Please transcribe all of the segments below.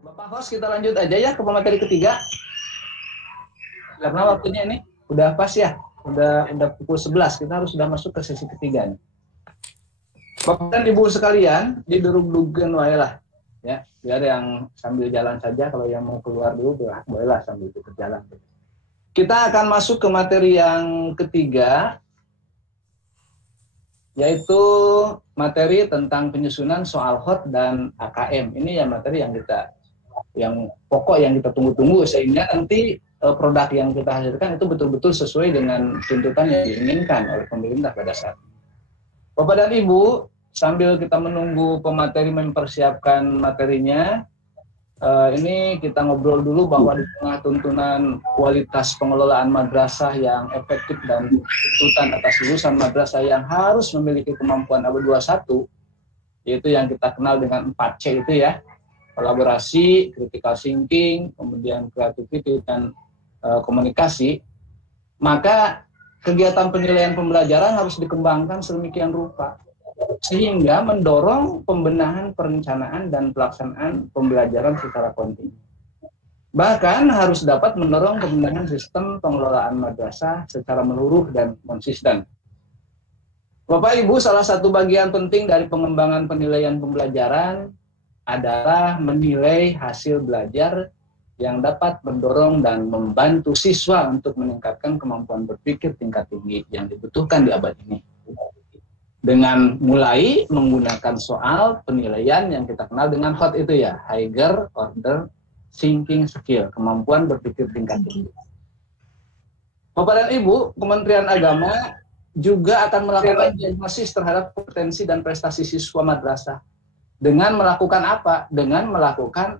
Bapak host, kita lanjut aja ya ke materi ketiga. Karena waktunya ini udah pas ya. Udah pukul 11, kita harus sudah masuk ke sesi ketiga nih. Bapak dan Ibu sekalian, didurug-dugen wae lah. Ya, biar yang sambil jalan saja, kalau yang mau keluar dulu bolehlah sambil ikut jalan. Kita akan masuk ke materi yang ketiga, yaitu materi tentang penyusunan soal HOT dan AKM. Ini ya materi yang pokok yang kita tunggu-tunggu, sehingga nanti produk yang kita hasilkan itu betul-betul sesuai dengan tuntutan yang diinginkan oleh pemerintah pada saat ini. Bapak dan Ibu, sambil kita menunggu pemateri mempersiapkan materinya, ini kita ngobrol dulu bahwa di tengah tuntunan kualitas pengelolaan madrasah yang efektif dan tuntutan atas lulusan madrasah yang harus memiliki kemampuan abad 21, yaitu yang kita kenal dengan 4C itu ya, kolaborasi, critical thinking, kemudian creativity, dan komunikasi, maka kegiatan penilaian pembelajaran harus dikembangkan sedemikian rupa sehingga mendorong pembenahan perencanaan dan pelaksanaan pembelajaran secara kontinu. Bahkan harus dapat mendorong pembenahan sistem pengelolaan madrasah secara menyeluruh dan konsisten. Bapak Ibu, salah satu bagian penting dari pengembangan penilaian pembelajaran adalah menilai hasil belajar yang dapat mendorong dan membantu siswa untuk meningkatkan kemampuan berpikir tingkat tinggi yang dibutuhkan di abad ini. Dengan mulai menggunakan soal penilaian yang kita kenal dengan HOT itu ya, Higher Order Thinking Skill, kemampuan berpikir tingkat tinggi. Bapak dan Ibu, Kementerian Agama juga akan melakukan diagnosis terhadap kompetensi dan prestasi siswa madrasah. Dengan melakukan apa? Dengan melakukan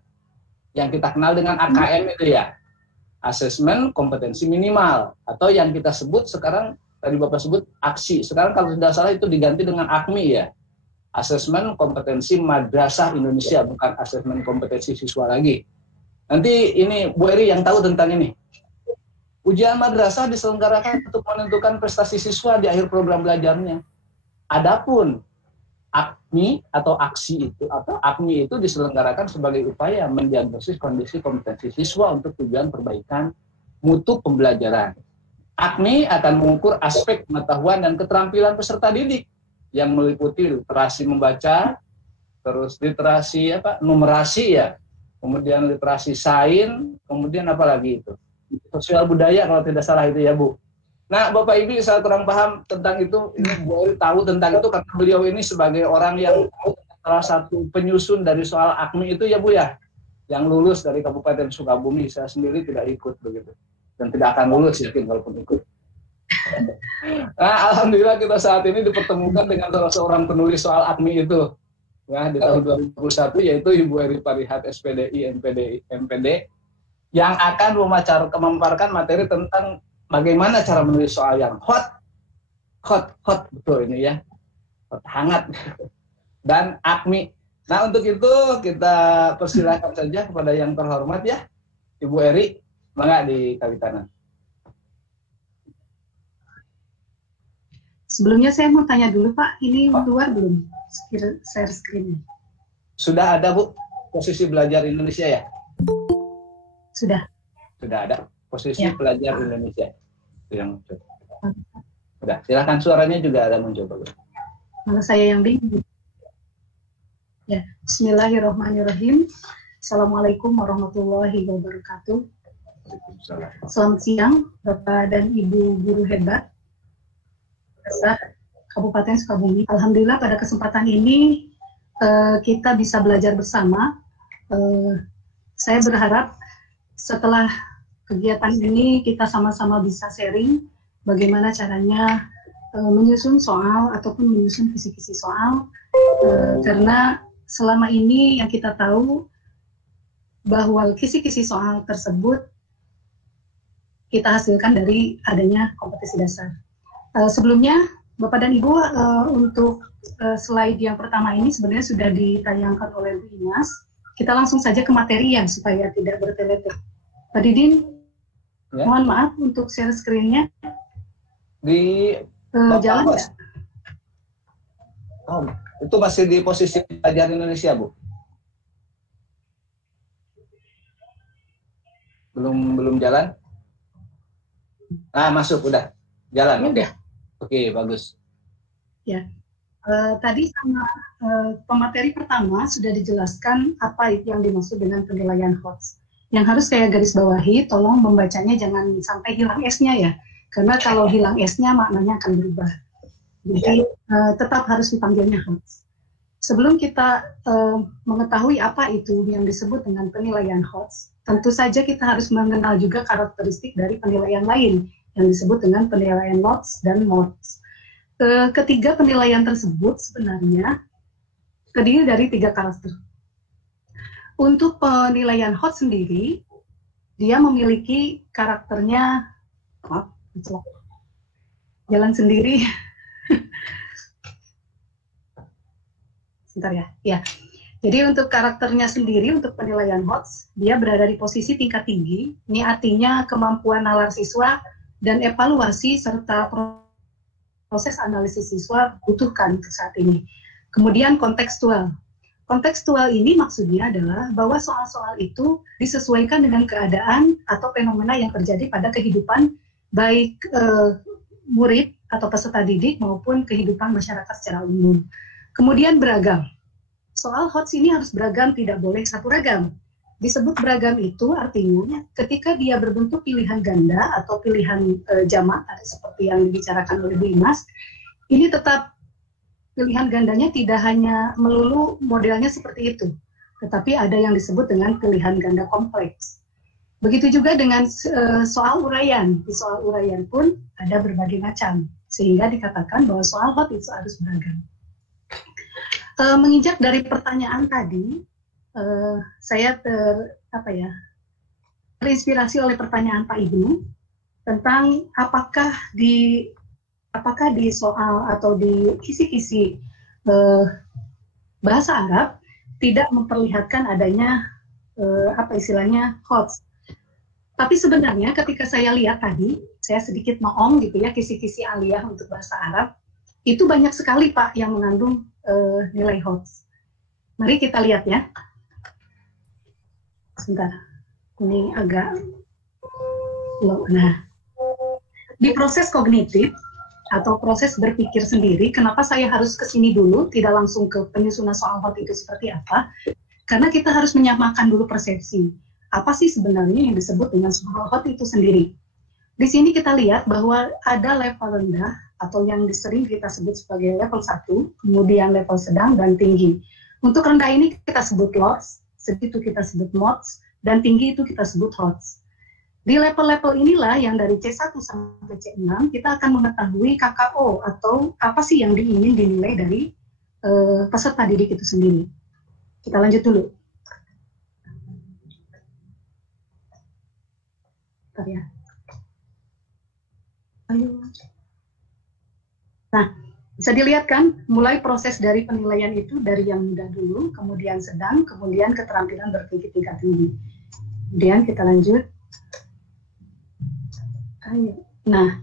yang kita kenal dengan AKM itu ya, asesmen kompetensi minimal, atau yang kita sebut sekarang, tadi Bapak sebut aksi, sekarang kalau tidak salah itu diganti dengan AKMI ya, asesmen kompetensi madrasah Indonesia, bukan asesmen kompetensi siswa lagi. Nanti ini Bu Eri yang tahu tentang ini. Ujian madrasah diselenggarakan untuk menentukan prestasi siswa di akhir program belajarnya. Adapun AKMI atau aksi itu atau AKMI itu diselenggarakan sebagai upaya mendiagnosis kondisi kompetensi siswa untuk tujuan perbaikan mutu pembelajaran. AKMI akan mengukur aspek pengetahuan dan keterampilan peserta didik yang meliputi literasi membaca, terus literasi numerasi ya, kemudian literasi sains, kemudian apa lagi itu? Sosial budaya kalau tidak salah itu ya Bu. Nah, Bapak Ibu saya kurang paham tentang itu, ini Bu Eri tahu tentang itu karena beliau ini sebagai orang yang salah satu penyusun dari soal AKMI itu ya Bu ya, yang lulus dari Kabupaten Sukabumi. Saya sendiri tidak ikut begitu, dan tidak akan lulus yakin kalaupun ikut. Nah, alhamdulillah kita saat ini dipertemukan dengan salah seorang penulis soal AKMI itu, ya, di tahun 2021, yaitu Ibu Eri Parihat, SPDI, MPD, yang akan memaparkan materi tentang bagaimana cara menulis soal yang hot betul ini ya, hot, hangat, dan AKMI. Nah, untuk itu kita persilahkan saja kepada yang terhormat ya, Ibu Eri, mangga di Kawitanan. Sebelumnya saya mau tanya dulu Pak, ini keluar belum share screen? Sudah ada Bu, posisi belajar Indonesia ya? Sudah. Sudah ada posisi ya. Belajar Indonesia yang muncul. Sudah, silakan, suaranya juga ada muncul. Malah saya yang bingung. Ya, Bismillahirrahmanirrahim. Assalamualaikum warahmatullahi wabarakatuh. Selamat siang, Bapak dan Ibu guru hebat Kabupaten Sukabumi. Alhamdulillah pada kesempatan ini kita bisa belajar bersama. Saya berharap setelah kegiatan ini kita sama-sama bisa sharing bagaimana caranya menyusun soal ataupun menyusun kisi-kisi soal, karena selama ini yang kita tahu bahwa kisi-kisi soal tersebut kita hasilkan dari adanya kompetisi dasar. Sebelumnya Bapak dan Ibu, untuk slide yang pertama ini sebenarnya sudah ditayangkan oleh Bu Inas. Kita langsung saja ke materi ya supaya tidak bertele-tele. Pak Didin, ya. Mohon maaf untuk share screen-nya. Di jalan nggak? Oh, itu masih di posisi Belajar Indonesia, Bu? Belum jalan? Masuk, udah jalan. Oke. Udah. Oke, bagus. Ya. Tadi sama pemateri pertama sudah dijelaskan apa yang dimaksud dengan penilaian HOTS. Yang harus saya garis bawahi, tolong membacanya jangan sampai hilang S-nya ya. Karena kalau hilang S-nya maknanya akan berubah. Jadi tetap harus dipanggilnya HOTS. Sebelum kita mengetahui apa itu yang disebut dengan penilaian HOTS, tentu saja kita harus mengenal juga karakteristik dari penilaian lain yang disebut dengan penilaian LOTS dan MOTS. Ketiga penilaian tersebut sebenarnya terdiri dari 3 karakter. Untuk penilaian HOTS sendiri, dia memiliki karakternya, jalan sendiri. Sebentar ya. Ya. Jadi untuk karakternya sendiri, untuk penilaian HOTS, dia berada di posisi tingkat tinggi. Ini artinya kemampuan nalar siswa dan evaluasi serta proses analisis siswa butuhkan saat ini. Kemudian kontekstual. Kontekstual ini maksudnya adalah bahwa soal-soal itu disesuaikan dengan keadaan atau fenomena yang terjadi pada kehidupan baik murid atau peserta didik maupun kehidupan masyarakat secara umum. Kemudian beragam. Soal HOTS ini harus beragam, tidak boleh satu ragam. Disebut beragam itu artinya ketika dia berbentuk pilihan ganda atau pilihan jamak seperti yang dibicarakan oleh Bu Imas, ini tetap pilihan gandanya tidak hanya melulu modelnya seperti itu, tetapi ada yang disebut dengan pilihan ganda kompleks. Begitu juga dengan soal uraian. Di soal uraian pun ada berbagai macam, sehingga dikatakan bahwa soal HOTS itu harus beragam. Menginjak dari pertanyaan tadi, saya terinspirasi oleh pertanyaan Pak Ibnu tentang apakah di soal atau di kisi-kisi bahasa Arab tidak memperlihatkan adanya HOTS. Tapi sebenarnya ketika saya lihat tadi, saya sedikit noong gitu ya, kisi-kisi aliyah untuk bahasa Arab, itu banyak sekali Pak yang mengandung nilai HOTS. Mari kita lihat ya. Sebentar, ini agak low. Nah, di proses kognitif atau proses berpikir sendiri, kenapa saya harus ke sini dulu, tidak langsung ke penyusunan soal HOTS itu seperti apa? Karena kita harus menyamakan dulu persepsi. Apa sih sebenarnya yang disebut dengan soal HOTS itu sendiri? Di sini kita lihat bahwa ada level rendah atau yang sering kita sebut sebagai level 1, kemudian level sedang dan tinggi. Untuk rendah ini kita sebut LOTS, segitu kita sebut MOTS, dan tinggi itu kita sebut HOTS. Di level-level inilah yang dari C1 sampai C6 kita akan mengetahui KKO atau apa sih yang ingin dinilai dari peserta didik itu sendiri. Kita lanjut dulu. Bentar ya. Ayo. Nah, bisa dilihat kan, mulai proses dari penilaian itu dari yang mudah dulu, kemudian sedang, kemudian keterampilan bertingkat tinggi. Kemudian kita lanjut. Nah,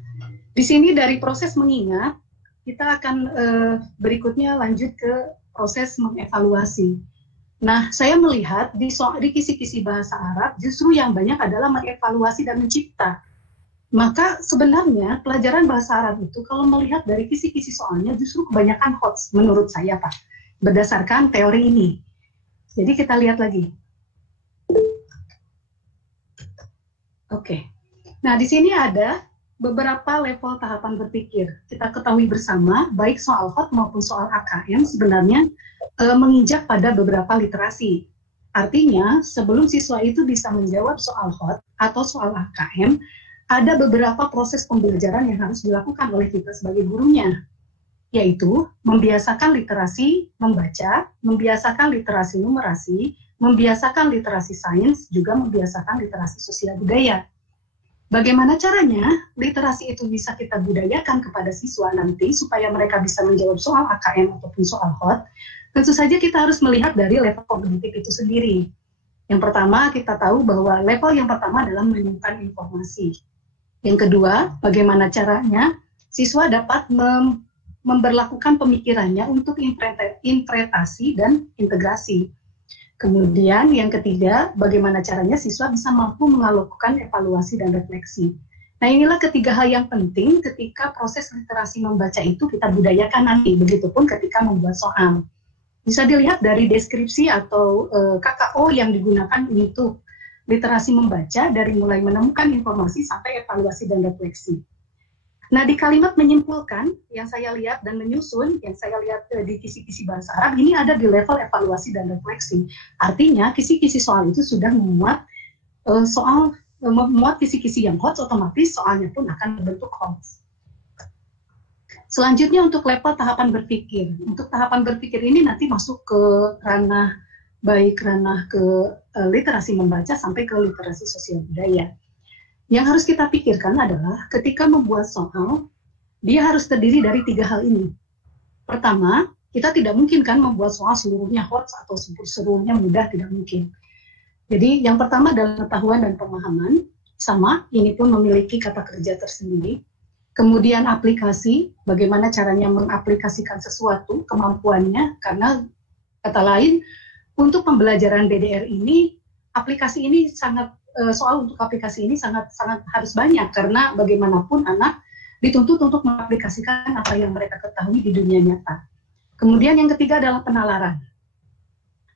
di sini dari proses mengingat, kita akan berikutnya lanjut ke proses mengevaluasi. Nah, saya melihat di kisi-kisi bahasa Arab, justru yang banyak adalah mengevaluasi dan mencipta. Maka sebenarnya pelajaran bahasa Arab itu kalau melihat dari kisi-kisi soalnya justru kebanyakan HOTS menurut saya Pak, berdasarkan teori ini. Jadi kita lihat lagi. Oke. Nah, di sini ada beberapa level tahapan berpikir. Kita ketahui bersama, baik soal HOTS maupun soal AKM sebenarnya menginjak pada beberapa literasi. Artinya, sebelum siswa itu bisa menjawab soal HOTS atau soal AKM, ada beberapa proses pembelajaran yang harus dilakukan oleh kita sebagai gurunya, yaitu membiasakan literasi membaca, membiasakan literasi numerasi, membiasakan literasi sains, juga membiasakan literasi sosial budaya. Bagaimana caranya literasi itu bisa kita budayakan kepada siswa nanti supaya mereka bisa menjawab soal AKM ataupun soal HOTS? Tentu saja kita harus melihat dari level kognitif itu sendiri. Yang pertama, kita tahu bahwa level yang pertama adalah menemukan informasi. Yang kedua, bagaimana caranya siswa dapat memberlakukan pemikirannya untuk interpretasi dan integrasi. Kemudian yang ketiga, bagaimana caranya siswa bisa mampu melakukan evaluasi dan refleksi. Nah, inilah ketiga hal yang penting ketika proses literasi membaca itu kita budayakan nanti, begitupun ketika membuat soal. Bisa dilihat dari deskripsi atau KKO yang digunakan untuk literasi membaca dari mulai menemukan informasi sampai evaluasi dan refleksi. Nah, di kalimat menyimpulkan yang saya lihat dan menyusun, yang saya lihat di kisi-kisi bahasa Arab, ini ada di level evaluasi dan refleksi. Artinya, kisi-kisi soal itu sudah memuat memuat kisi-kisi yang hot, otomatis soalnya pun akan berbentuk hot. Selanjutnya untuk level tahapan berpikir. Untuk tahapan berpikir ini nanti masuk ke ranah, baik ranah ke literasi membaca sampai ke literasi sosial budaya. Yang harus kita pikirkan adalah ketika membuat soal, dia harus terdiri dari 3 hal ini. Pertama, kita tidak mungkin kan membuat soal seluruhnya hot atau seluruhnya mudah, tidak mungkin. Jadi yang pertama adalah pengetahuan dan pemahaman, sama, ini pun memiliki kata kerja tersendiri. Kemudian aplikasi, bagaimana caranya mengaplikasikan sesuatu, kemampuannya, karena kata lain, untuk pembelajaran BDR ini, aplikasi ini sangat soal untuk aplikasi ini sangat harus banyak karena bagaimanapun anak dituntut untuk mengaplikasikan apa yang mereka ketahui di dunia nyata. Kemudian yang ketiga adalah penalaran.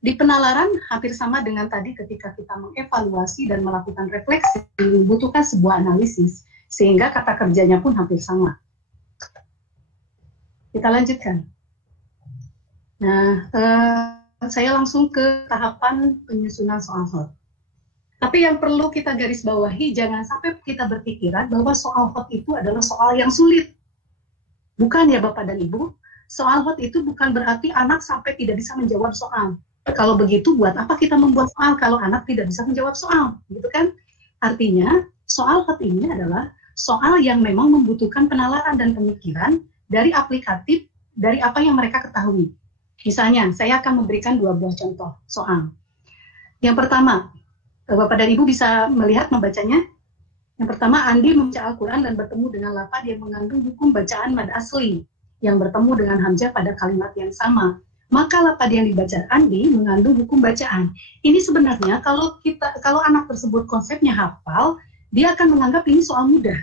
Di penalaran hampir sama dengan tadi ketika kita mengevaluasi dan melakukan refleksi, membutuhkan sebuah analisis sehingga kata kerjanya pun hampir sama. Kita lanjutkan. Nah, saya langsung ke tahapan penyusunan soal hot. Tapi yang perlu kita garis bawahi, jangan sampai kita berpikiran bahwa soal hot itu adalah soal yang sulit. Bukan ya Bapak dan Ibu, soal hot itu bukan berarti anak sampai tidak bisa menjawab soal. Kalau begitu, buat apa kita membuat soal kalau anak tidak bisa menjawab soal, gitu kan? Artinya, soal hot ini adalah soal yang memang membutuhkan penalaran dan pemikiran dari aplikatif, dari apa yang mereka ketahui. Misalnya, saya akan memberikan 2 buah contoh soal. Yang pertama, Bapak dan Ibu bisa melihat membacanya. Yang pertama, Andi membaca Al-Quran dan bertemu dengan lafaz yang mengandung hukum bacaan mad asli, yang bertemu dengan hamzah pada kalimat yang sama. Maka lafaz yang dibaca Andi mengandung hukum bacaan. Ini sebenarnya kalau anak tersebut konsepnya hafal, dia akan menganggap ini soal mudah.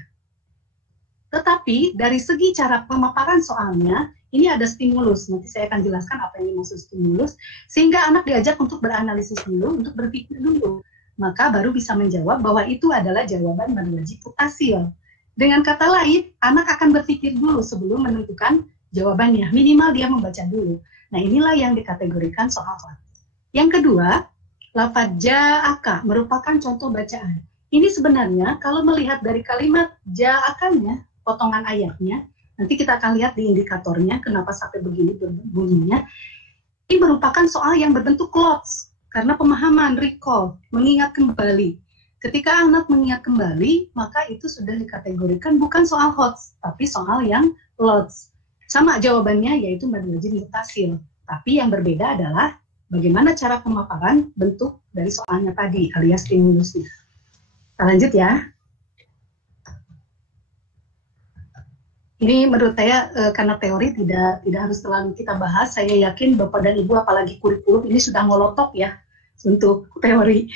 Tetapi dari segi cara pemaparan soalnya, ini ada stimulus. Nanti saya akan jelaskan apa yang dimaksud stimulus, sehingga anak diajak untuk beranalisis dulu, untuk berpikir dulu. Maka baru bisa menjawab bahwa itu adalah jawaban berwajib mutasil. Dengan kata lain, anak akan berpikir dulu sebelum menentukan jawabannya. Minimal dia membaca dulu. Nah, inilah yang dikategorikan soal hot. Yang kedua, lafaz ja'aka merupakan contoh bacaan. Ini sebenarnya kalau melihat dari kalimat ja'akanya, potongan ayatnya, nanti kita akan lihat di indikatornya kenapa sampai begini bunyinya. Ini merupakan soal yang berbentuk clause. Karena pemahaman, recall, mengingat kembali. Ketika anak mengingat kembali, maka itu sudah dikategorikan bukan soal hot, tapi soal yang lots. Sama jawabannya, yaitu mad wajib mutasil. Tapi yang berbeda adalah bagaimana cara pemaparan bentuk dari soalnya tadi, alias stimulusnya. Kita lanjut ya. Ini menurut saya karena teori tidak harus terlalu kita bahas. Saya yakin Bapak dan Ibu apalagi kurikulum ini sudah ngolotok ya untuk teori.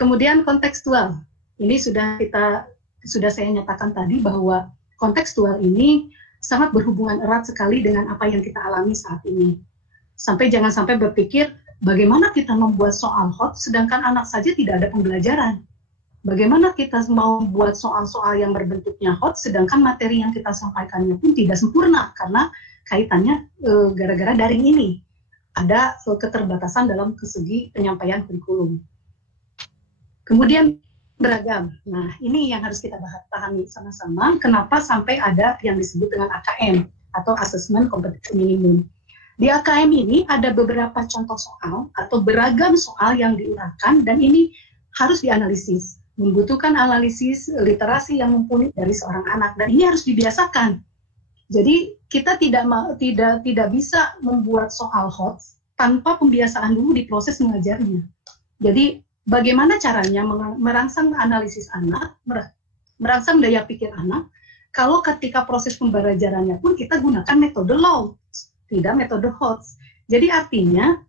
Kemudian kontekstual. Ini sudah saya nyatakan tadi bahwa kontekstual ini sangat berhubungan erat sekali dengan apa yang kita alami saat ini. Jangan sampai berpikir bagaimana kita membuat soal hot sedangkan anak saja tidak ada pembelajaran. Bagaimana kita mau buat soal-soal yang berbentuknya hot, sedangkan materi yang kita sampaikannya pun tidak sempurna, karena kaitannya gara-gara daring ini. Ada keterbatasan dalam segi penyampaian kurikulum. Kemudian beragam. Nah, ini yang harus kita pahami sama-sama, kenapa sampai ada yang disebut dengan AKM, atau Assessment Kompetensi Minimum. Di AKM ini ada beberapa contoh soal, atau beragam soal yang diuraikan, dan ini harus dianalisis. Membutuhkan analisis literasi yang mumpuni dari seorang anak, dan ini harus dibiasakan. Jadi kita tidak bisa membuat soal hot tanpa pembiasaan dulu di proses mengajarnya. Jadi bagaimana caranya merangsang analisis anak, merangsang daya pikir anak, kalau ketika proses pembelajarannya pun kita gunakan metode low, tidak metode hot. Jadi artinya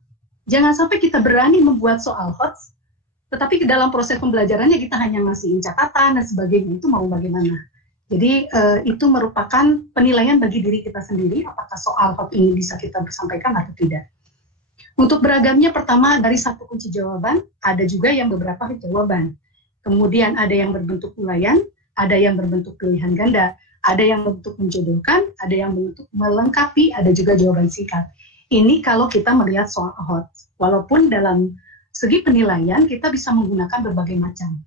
Jangan sampai kita berani membuat soal HOTS, tetapi dalam proses pembelajarannya kita hanya ngasihin catatan dan sebagainya. Itu mau bagaimana? Jadi itu merupakan penilaian bagi diri kita sendiri, apakah soal HOTS ini bisa kita sampaikan atau tidak. Untuk beragamnya, pertama dari satu kunci jawaban, ada juga yang beberapa jawaban. Kemudian ada yang berbentuk ulayan, ada yang berbentuk pilihan ganda, ada yang bentuk menjodohkan, ada yang bentuk melengkapi, ada juga jawaban singkat. Ini kalau kita melihat soal HOTS. Walaupun dalam segi penilaian kita bisa menggunakan berbagai macam.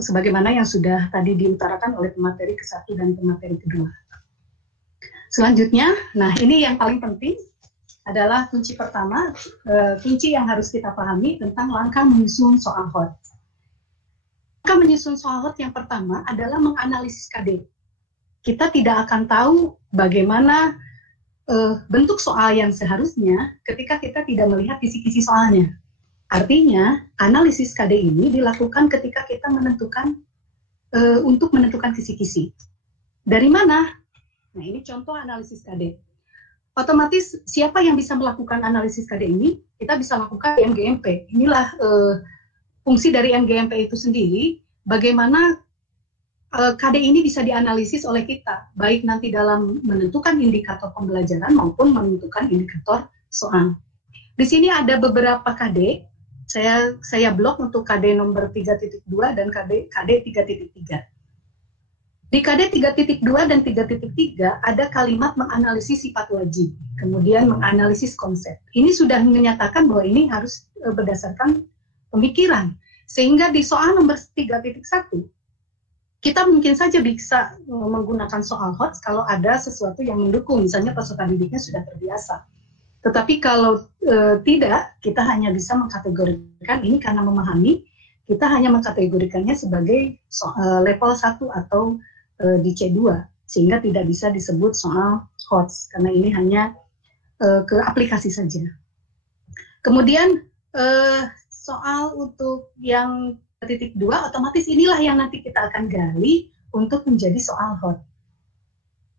Sebagaimana yang sudah tadi diutarakan oleh pemateri ke-1 dan pemateri ke-2. Selanjutnya, nah ini yang paling penting adalah kunci pertama, kunci yang harus kita pahami tentang langkah menyusun soal HOTS. Langkah menyusun soal HOTS yang pertama adalah menganalisis KD. Kita tidak akan tahu bagaimana bentuk soal yang seharusnya ketika kita tidak melihat kisi-kisi soalnya. Artinya, analisis KD ini dilakukan ketika kita menentukan untuk menentukan kisi-kisi. Dari mana? Nah, ini contoh analisis KD. Otomatis siapa yang bisa melakukan analisis KD ini? Kita bisa lakukan di MGMP. Inilah fungsi dari MGMP itu sendiri, bagaimana KD ini bisa dianalisis oleh kita, baik nanti dalam menentukan indikator pembelajaran maupun menentukan indikator soal. Di sini ada beberapa KD, saya blok untuk KD nomor 3.2 dan KD 3.3. Di KD 3.2 dan 3.3 ada kalimat menganalisis sifat wajib, kemudian menganalisis konsep. Ini sudah menyatakan bahwa ini harus berdasarkan pemikiran, sehingga di soal nomor 3.1, kita mungkin saja bisa menggunakan soal HOTS kalau ada sesuatu yang mendukung, misalnya peserta didiknya sudah terbiasa. Tetapi kalau tidak, kita hanya bisa mengkategorikan ini karena memahami, kita hanya mengkategorikannya sebagai level 1 atau di C2, sehingga tidak bisa disebut soal HOTS, karena ini hanya ke aplikasi saja. Kemudian soal untuk yang 3.2, otomatis inilah yang nanti kita akan gali untuk menjadi soal HOTS.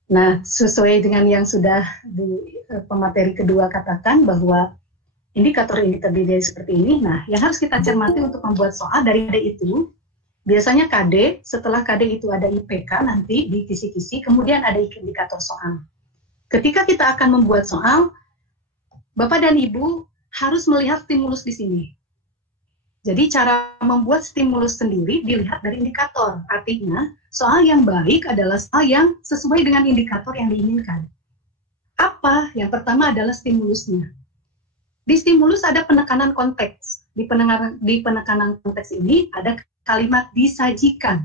Nah, sesuai dengan yang sudah di pemateri kedua katakan bahwa indikator ini terdiri seperti ini. Nah, yang harus kita cermati untuk membuat soal dari KD itu, biasanya KD, setelah KD itu ada IPK nanti di kisi-kisi, kemudian ada indikator soal. Ketika kita akan membuat soal, Bapak dan Ibu harus melihat stimulus di sini. Jadi cara membuat stimulus sendiri dilihat dari indikator. Artinya, soal yang baik adalah soal yang sesuai dengan indikator yang diinginkan. Apa? Yang pertama adalah stimulusnya. Di stimulus ada penekanan konteks. Di penekanan konteks ini ada kalimat disajikan.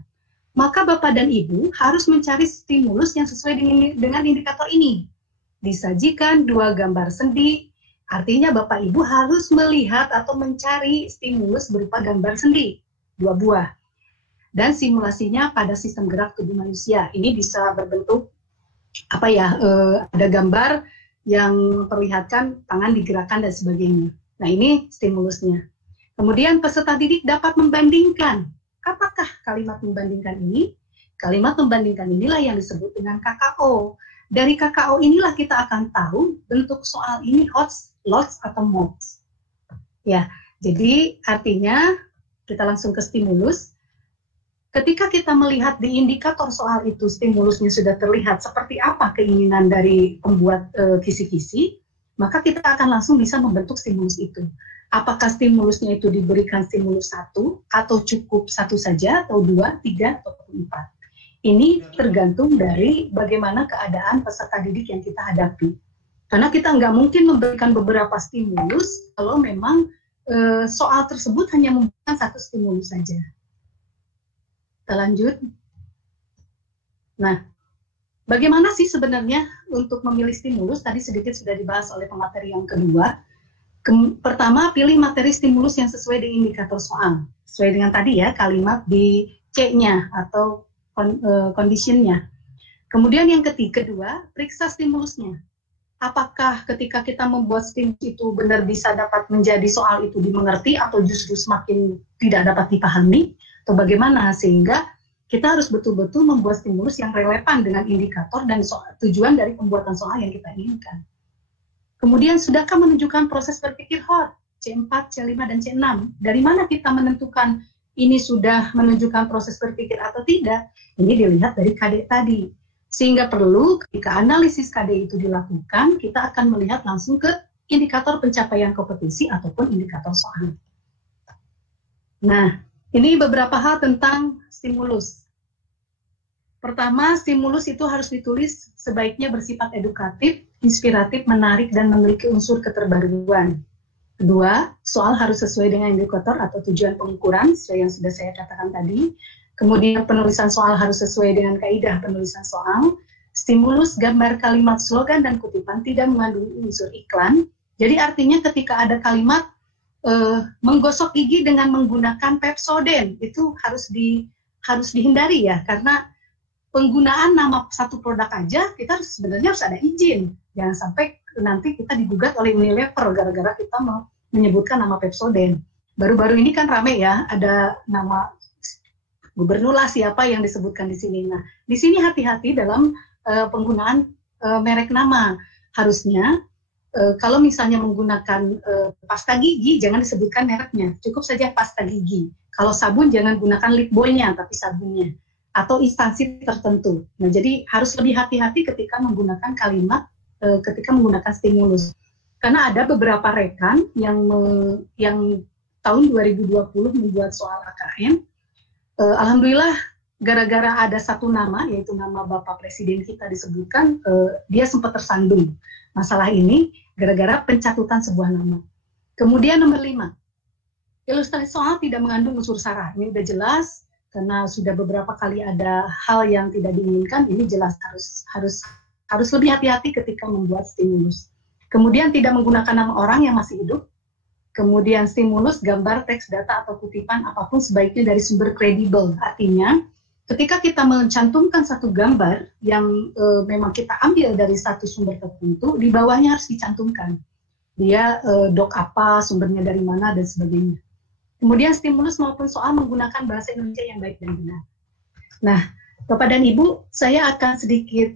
Maka Bapak dan Ibu harus mencari stimulus yang sesuai dengan indikator ini. Disajikan 2 gambar sendi. Artinya Bapak Ibu harus melihat atau mencari stimulus berupa gambar sendi, 2 buah. Dan simulasinya pada sistem gerak tubuh manusia. Ini bisa berbentuk ada gambar yang memperlihatkan tangan digerakkan dan sebagainya. Nah, ini stimulusnya. Kemudian peserta didik dapat membandingkan. Apakah kalimat membandingkan ini? Kalimat membandingkan inilah yang disebut dengan KKO. Dari KKO inilah kita akan tahu bentuk soal ini HOTS, LOTS, atau MOTS. Ya, jadi artinya kita langsung ke stimulus. Ketika kita melihat di indikator soal itu stimulusnya sudah terlihat seperti apa keinginan dari pembuat kisi-kisi, maka kita akan langsung bisa membentuk stimulus itu. Apakah stimulusnya itu diberikan stimulus 1 atau cukup 1 saja, atau 2, 3, atau 4. Ini tergantung dari bagaimana keadaan peserta didik yang kita hadapi. Karena kita nggak mungkin memberikan beberapa stimulus kalau memang soal tersebut hanya memberikan 1 stimulus saja. Kita lanjut. Nah, bagaimana sih sebenarnya untuk memilih stimulus? Tadi sedikit sudah dibahas oleh pemateri yang kedua. Pertama, pilih materi stimulus yang sesuai dengan indikator soal. Sesuai dengan tadi ya, kalimat di C-nya atau condition-nya. Kemudian yang kedua, periksa stimulusnya. Apakah ketika kita membuat stimulus itu benar bisa dapat menjadi soal itu dimengerti atau justru semakin tidak dapat dipahami? Atau bagaimana, sehingga kita harus betul-betul membuat stimulus yang relevan dengan indikator dan tujuan dari pembuatan soal yang kita inginkan. Kemudian sudahkah menunjukkan proses berpikir hot, C4, C5, dan C6? Dari mana kita menentukan ini sudah menunjukkan proses berpikir atau tidak? Ini dilihat dari KD tadi. Sehingga perlu ketika analisis KD itu dilakukan, kita akan melihat langsung ke indikator pencapaian kompetisi ataupun indikator soal. Nah, ini beberapa hal tentang stimulus. Pertama, stimulus itu harus ditulis sebaiknya bersifat edukatif, inspiratif, menarik, dan memiliki unsur keterbaruan. Kedua, soal harus sesuai dengan indikator atau tujuan pengukuran, sesuai yang sudah saya katakan tadi. Kemudian penulisan soal harus sesuai dengan kaidah penulisan soal. Stimulus, gambar, kalimat, slogan, dan kutipan tidak mengandung unsur iklan. Jadi artinya ketika ada kalimat menggosok gigi dengan menggunakan Pepsodent, itu harus dihindari ya, karena penggunaan nama satu produk aja kita sebenarnya harus ada izin. Jangan sampai nanti kita digugat oleh Unilever gara-gara kita mau menyebutkan nama Pepsodent. Baru-baru ini kan rame ya, ada nama gubernur lah siapa yang disebutkan di sini. Nah, di sini hati-hati dalam penggunaan merek nama. Harusnya kalau misalnya menggunakan pasta gigi, jangan disebutkan mereknya, cukup saja pasta gigi. Kalau sabun, jangan gunakan lip balm-nya, tapi sabunnya. Atau instansi tertentu. Nah, jadi harus lebih hati-hati ketika menggunakan kalimat, ketika menggunakan stimulus. Karena ada beberapa rekan yang tahun 2020 membuat soal AKM, alhamdulillah gara-gara ada satu nama, yaitu nama Bapak Presiden kita disebutkan, dia sempat tersandung masalah ini gara-gara pencatutan sebuah nama. Kemudian nomor 5, ilustrasi soal tidak mengandung unsur sara. Ini udah jelas, karena sudah beberapa kali ada hal yang tidak diinginkan, ini jelas harus lebih hati-hati ketika membuat stimulus. Kemudian tidak menggunakan nama orang yang masih hidup. Kemudian stimulus, gambar, teks, data, atau kutipan apapun sebaiknya dari sumber kredibel. Artinya, ketika kita mencantumkan satu gambar yang memang kita ambil dari satu sumber tertentu, di bawahnya harus dicantumkan. Dia dok apa, sumbernya dari mana, dan sebagainya. Kemudian stimulus maupun soal menggunakan bahasa Indonesia yang baik dan benar. Nah, Bapak dan Ibu, saya akan sedikit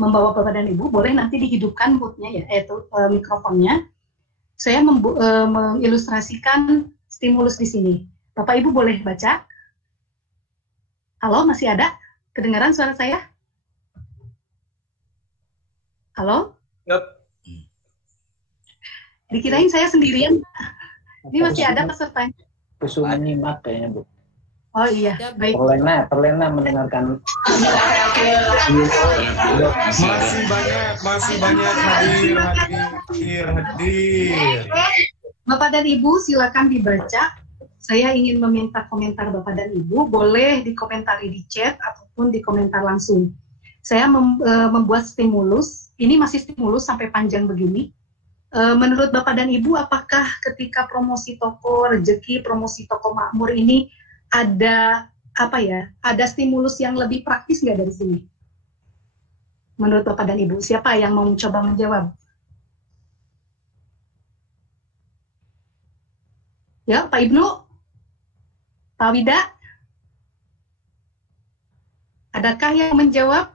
membawa Bapak dan Ibu, boleh nanti dihidupkan moodnya ya, yaitu mikrofonnya. Saya mengilustrasikan stimulus di sini. Bapak Ibu boleh baca? Halo, masih ada? Kedengaran suara saya? Halo? Yep. Dikirain saya sendirian. Ini masih ada pesertanya. Kusuma nyimak kayaknya, Bu. Oh iya, baik. Terlena mendengarkan. Masih banyak hadir. Bapak dan Ibu silakan dibaca. Saya ingin meminta komentar Bapak dan Ibu, boleh dikomentari di chat ataupun di komentar langsung. Saya membuat stimulus, ini masih stimulus sampai panjang begini. Menurut Bapak dan Ibu, apakah ketika promosi toko rezeki, promosi toko makmur ini ada ada stimulus yang lebih praktis nggak dari sini? Menurut Bapak dan Ibu, siapa yang mau mencoba menjawab? Ya, Pak Ibnu, Pak Wida, adakah yang menjawab?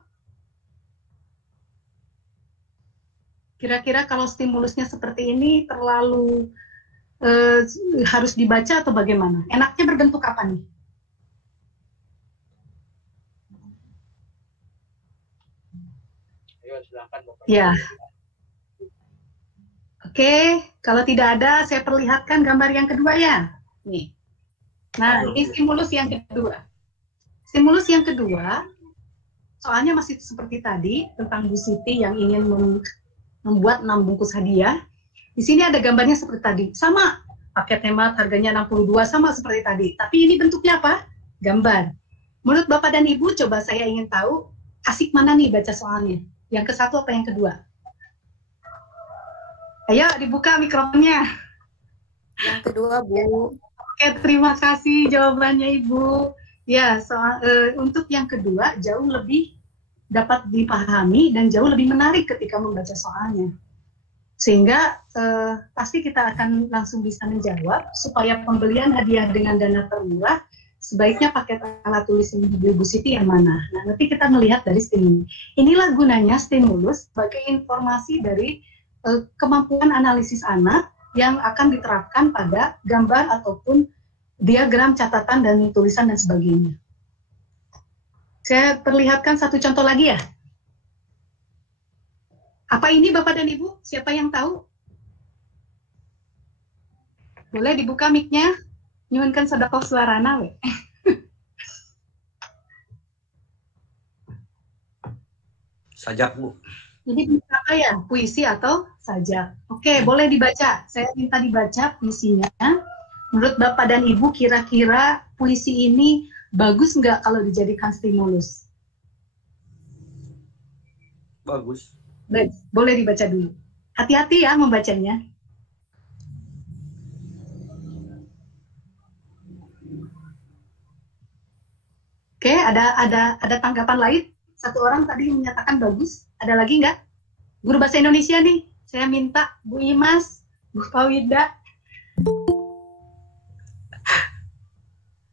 Kira-kira kalau stimulusnya seperti ini terlalu harus dibaca atau bagaimana? Enaknya berbentuk apa nih? Ayo, silakan, Bapak. Ya. Oke, kalau tidak ada, saya perlihatkan gambar yang kedua ya. Nih. Nah, ini stimulus yang kedua. Stimulus yang kedua, soalnya masih seperti tadi, tentang Bu Siti yang ingin membuat 6 bungkus hadiah. Di sini ada gambarnya seperti tadi. Sama, paket hemat harganya 62, sama seperti tadi. Tapi ini bentuknya apa? Gambar. Menurut Bapak dan Ibu, coba saya ingin tahu, asik mana nih baca soalnya? Yang ke satu apa yang kedua? Ayo, dibuka mikrofonnya. Yang kedua, Bu. Oke, terima kasih jawabannya Ibu. Ya, untuk yang kedua, jauh lebih dapat dipahami dan jauh lebih menarik ketika membaca soalnya. Sehingga pasti kita akan langsung bisa menjawab supaya pembelian hadiah dengan dana termurah sebaiknya paket alat tulis Bu Siti yang mana. Nah, nanti kita melihat dari stimulus. Inilah gunanya stimulus sebagai informasi dari kemampuan analisis anak yang akan diterapkan pada gambar ataupun diagram, catatan, dan tulisan dan sebagainya. Saya perlihatkan satu contoh lagi ya. Apa ini Bapak dan Ibu? Siapa yang tahu? Boleh dibuka mic-nya? Nyuhunkan sedekah suarana we. Sajak, Bu. Jadi apa ya? Puisi atau sajak. Oke, boleh dibaca. Saya minta dibaca puisinya. Menurut Bapak dan Ibu, kira-kira puisi ini bagus nggak kalau dijadikan stimulus? Bagus. Baik, boleh dibaca dulu. Hati-hati ya membacanya. Oke, ada tanggapan lain? Satu orang tadi menyatakan bagus. Ada lagi nggak? Guru bahasa Indonesia nih. Saya minta Bu Imas, Bu Fawida.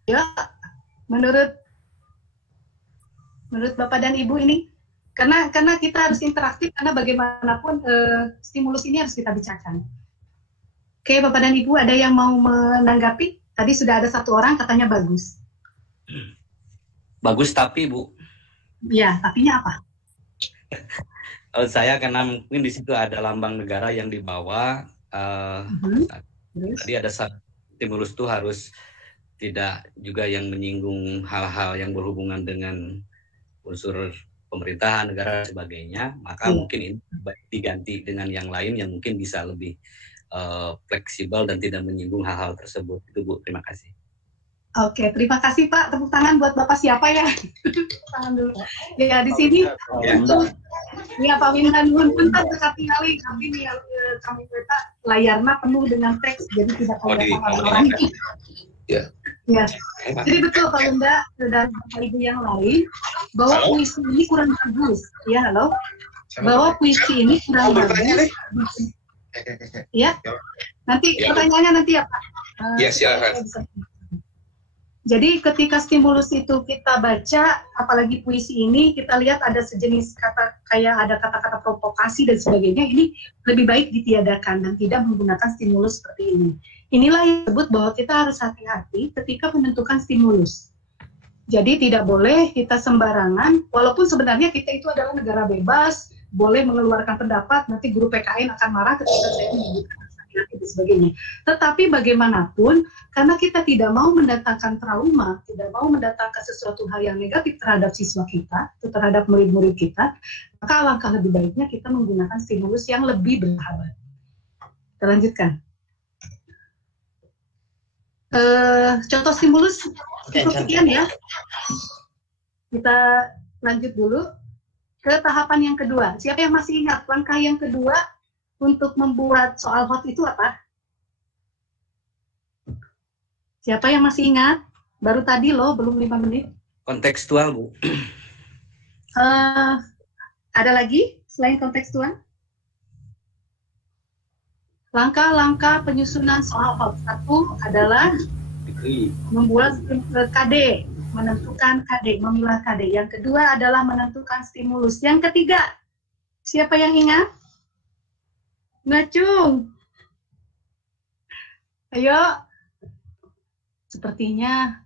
Ya, menurut Bapak dan Ibu ini, karena kita harus interaktif, karena bagaimanapun stimulus ini harus kita bicarakan. Oke, Bapak dan Ibu, ada yang mau menanggapi? Tadi sudah ada satu orang katanya bagus. Bagus tapi, Bu. Ya, tapinya apa? Saya karena mungkin di situ ada lambang negara yang dibawa. Tadi ada stimulus itu harus tidak juga yang menyinggung hal-hal yang berhubungan dengan unsur pemerintahan, negara, dan sebagainya. Maka mungkin ini diganti dengan yang lain yang mungkin bisa lebih fleksibel dan tidak menyinggung hal-hal tersebut. Itu, Bu. Terima kasih. Oke, terima kasih Pak. Tepuk tangan buat Bapak siapa ya? Tangan dulu. Ya, di sini untuk ya Pak Windan punten teka tingali kami nih kami kita layarnya penuh dengan teks jadi tidak kelihatan orang. Ya. Ya. Jadi betul Pak Winda dan Bapak Ibu yang lain bahwa puisi ini kurang bagus. Ya, halo. Bahwa puisi ini kurang bagus. Ya. Nanti pertanyaannya nanti ya Pak. Ya, silakan. Jadi ketika stimulus itu kita baca, apalagi puisi ini, kita lihat ada sejenis kata, kayak ada kata-kata provokasi dan sebagainya, ini lebih baik ditiadakan dan tidak menggunakan stimulus seperti ini. Inilah yang disebut bahwa kita harus hati-hati ketika menentukan stimulus. Jadi tidak boleh kita sembarangan, walaupun sebenarnya kita itu adalah negara bebas, boleh mengeluarkan pendapat, nanti guru PKN akan marah ketika saya menyebutkan dan sebagainya. Tetapi bagaimanapun, karena kita tidak mau mendatangkan trauma, tidak mau mendatangkan sesuatu hal yang negatif terhadap siswa kita, terhadap murid-murid kita, maka alangkah lebih baiknya kita menggunakan stimulus yang lebih bersahabat. Kita lanjutkan. Contoh stimulus cukup sekian ya. Kita lanjut dulu ke tahapan yang kedua. Siapa yang masih ingat langkah yang kedua untuk membuat soal hot itu apa? Siapa yang masih ingat? Baru tadi loh, belum 5 menit. Kontekstual, Bu. Ada lagi selain kontekstual? Langkah-langkah penyusunan soal hot. Satu adalah membuat KD, menentukan KD, memilah KD. Yang kedua adalah menentukan stimulus. Yang ketiga, siapa yang ingat? Ngacung. Ayo. Sepertinya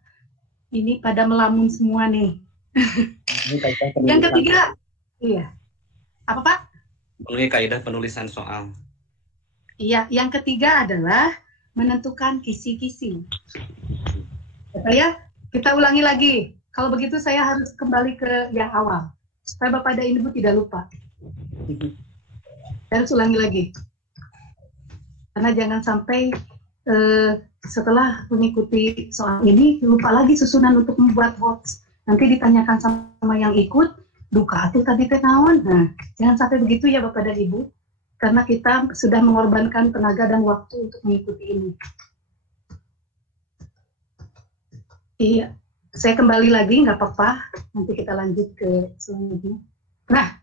ini pada melamun semua nih. Yang ketiga, iya. Apa Pak? Memenuhi kaidah penulisan soal. Iya, yang ketiga adalah menentukan kisi-kisi. Ya, kita ulangi lagi. Kalau begitu saya harus kembali ke yang awal. Supaya Bapak dan Ibu tidak lupa. Saya harus ulangi lagi. Karena jangan sampai setelah mengikuti soal ini, lupa lagi susunan untuk membuat hoax. Nanti ditanyakan sama yang ikut, duka atuh tadi teh naon. Nah, jangan sampai begitu ya Bapak dan Ibu. Karena kita sudah mengorbankan tenaga dan waktu untuk mengikuti ini. Iya, saya kembali lagi, nggak apa-apa. Nanti kita lanjut ke selanjutnya. Nah,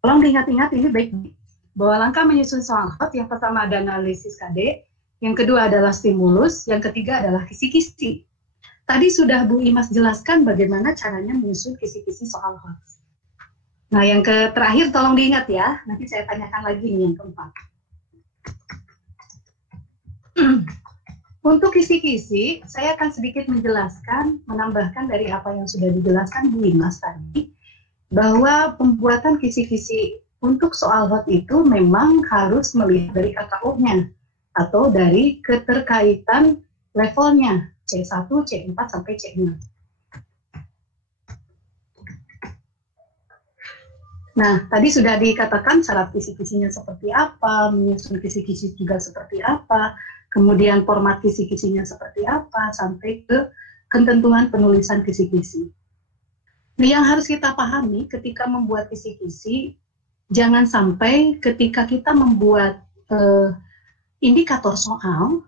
tolong diingat-ingat ini baik bahwa langkah menyusun soal hot yang pertama ada analisis KD, yang kedua adalah stimulus, yang ketiga adalah kisi-kisi. Tadi sudah Bu Imas jelaskan bagaimana caranya menyusun kisi-kisi soal hot. Nah, yang terakhir tolong diingat ya, nanti saya tanyakan lagi nih yang keempat. Untuk kisi-kisi, saya akan sedikit menjelaskan, menambahkan dari apa yang sudah dijelaskan Bu Imas tadi, bahwa pembuatan kisi-kisi untuk soal hot itu memang harus melihat dari KKO-nya, atau dari keterkaitan levelnya, C1, C4, sampai C6. Nah, tadi sudah dikatakan syarat kisi-kisinya seperti apa, menyusun kisi-kisi juga seperti apa, kemudian format kisi-kisinya seperti apa, sampai ke ketentuan penulisan kisi-kisi. Nah, yang harus kita pahami ketika membuat kisi-kisi, jangan sampai ketika kita membuat indikator soal,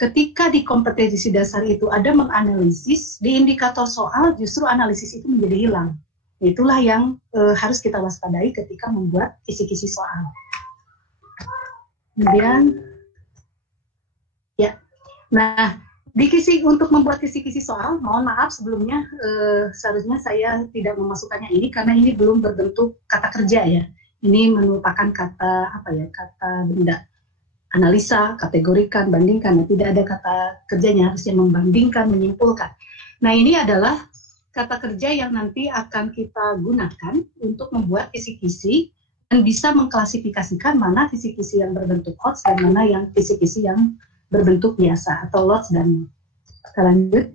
ketika di kompetensi dasar itu ada menganalisis, di indikator soal justru analisis itu menjadi hilang. Itulah yang harus kita waspadai ketika membuat kisi-kisi soal. Kemudian, ya, nah, untuk membuat kisi-kisi soal, mohon maaf sebelumnya, seharusnya saya tidak memasukkannya ini karena ini belum berbentuk kata kerja ya. Ini merupakan kata kata benda. Analisa, kategorikan, bandingkan. Nah, tidak ada kata kerjanya, harusnya membandingkan, menyimpulkan. Nah, ini adalah kata kerja yang nanti akan kita gunakan untuk membuat kisi-kisi dan bisa mengklasifikasikan mana kisi-kisi yang berbentuk HOTS dan mana yang kisi-kisi yang berbentuk biasa atau LOTS dan MOTS. Kita lanjut.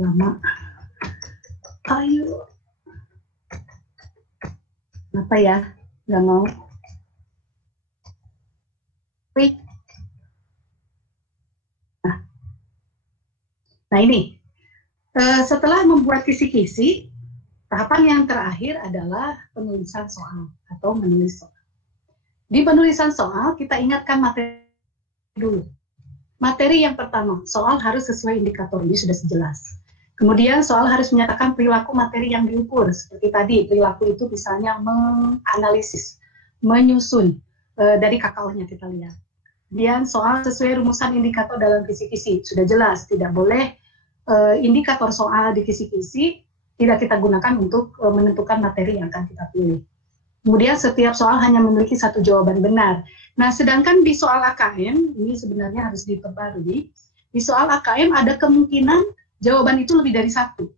Lama. Ayo. Apa ya? Nggak mau. Wait. Nah ini, setelah membuat kisi-kisi, tahapan yang terakhir adalah penulisan soal atau menulis soal. Di penulisan soal, kita ingatkan materi dulu. Materi yang pertama, soal harus sesuai indikator, ini sudah jelas. Kemudian soal harus menyatakan perilaku materi yang diukur. Seperti tadi, perilaku itu misalnya menganalisis, menyusun, dari KKO-nya kita lihat. Kemudian soal sesuai rumusan indikator dalam kisi-kisi, sudah jelas, tidak boleh indikator soal di kisi-kisi tidak kita gunakan untuk menentukan materi yang akan kita pilih. Kemudian setiap soal hanya memiliki satu jawaban benar. Nah, sedangkan di soal AKM, ini sebenarnya harus diperbarui, di soal AKM ada kemungkinan jawaban itu lebih dari satu.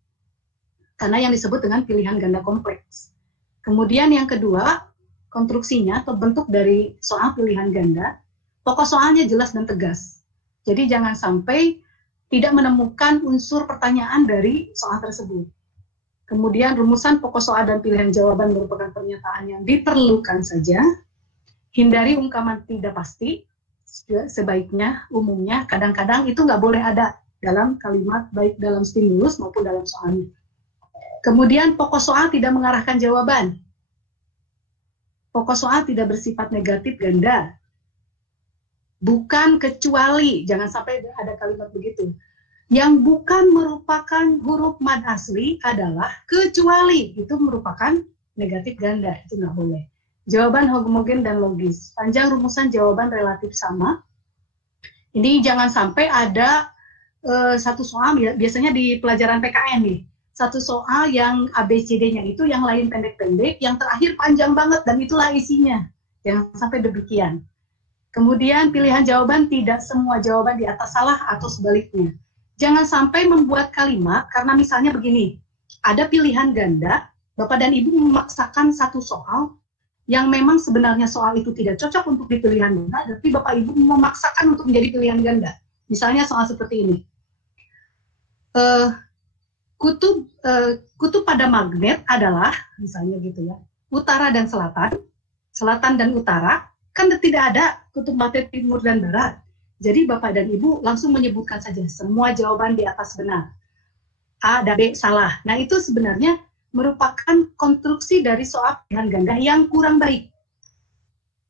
Karena yang disebut dengan pilihan ganda kompleks. Kemudian yang kedua, konstruksinya atau bentuk dari soal pilihan ganda, pokok soalnya jelas dan tegas. Jadi jangan sampai tidak menemukan unsur pertanyaan dari soal tersebut. Kemudian rumusan pokok soal dan pilihan jawaban merupakan pernyataan yang diperlukan saja. Hindari ungkapan tidak pasti, sebaiknya, umumnya, kadang-kadang itu nggak boleh ada dalam kalimat, baik dalam stimulus maupun dalam soalnya. Kemudian pokok soal tidak mengarahkan jawaban. Pokok soal tidak bersifat negatif ganda. Bukan kecuali, jangan sampai ada kalimat begitu. Yang bukan merupakan huruf mad asli adalah kecuali, itu merupakan negatif ganda, itu nggak boleh. Jawaban homogen dan logis. Panjang rumusan jawaban relatif sama. Ini jangan sampai ada satu soal, biasanya di pelajaran PKN nih, satu soal yang ABCD-nya itu yang lain pendek-pendek, yang terakhir panjang banget dan itulah isinya. Jangan sampai demikian. Kemudian pilihan jawaban tidak semua jawaban di atas salah atau sebaliknya. Jangan sampai membuat kalimat, karena misalnya begini, ada pilihan ganda, Bapak dan Ibu memaksakan satu soal, yang memang sebenarnya soal itu tidak cocok untuk di pilihan ganda, tapi Bapak Ibu memaksakan untuk menjadi pilihan ganda. Misalnya soal seperti ini. Kutub pada magnet adalah, misalnya gitu ya, utara dan selatan, selatan dan utara, kan tidak ada kutub magnet timur dan barat. Jadi Bapak dan Ibu langsung menyebutkan saja semua jawaban di atas benar. A dan B salah. Nah, itu sebenarnya merupakan konstruksi dari soal pilihan ganda yang kurang baik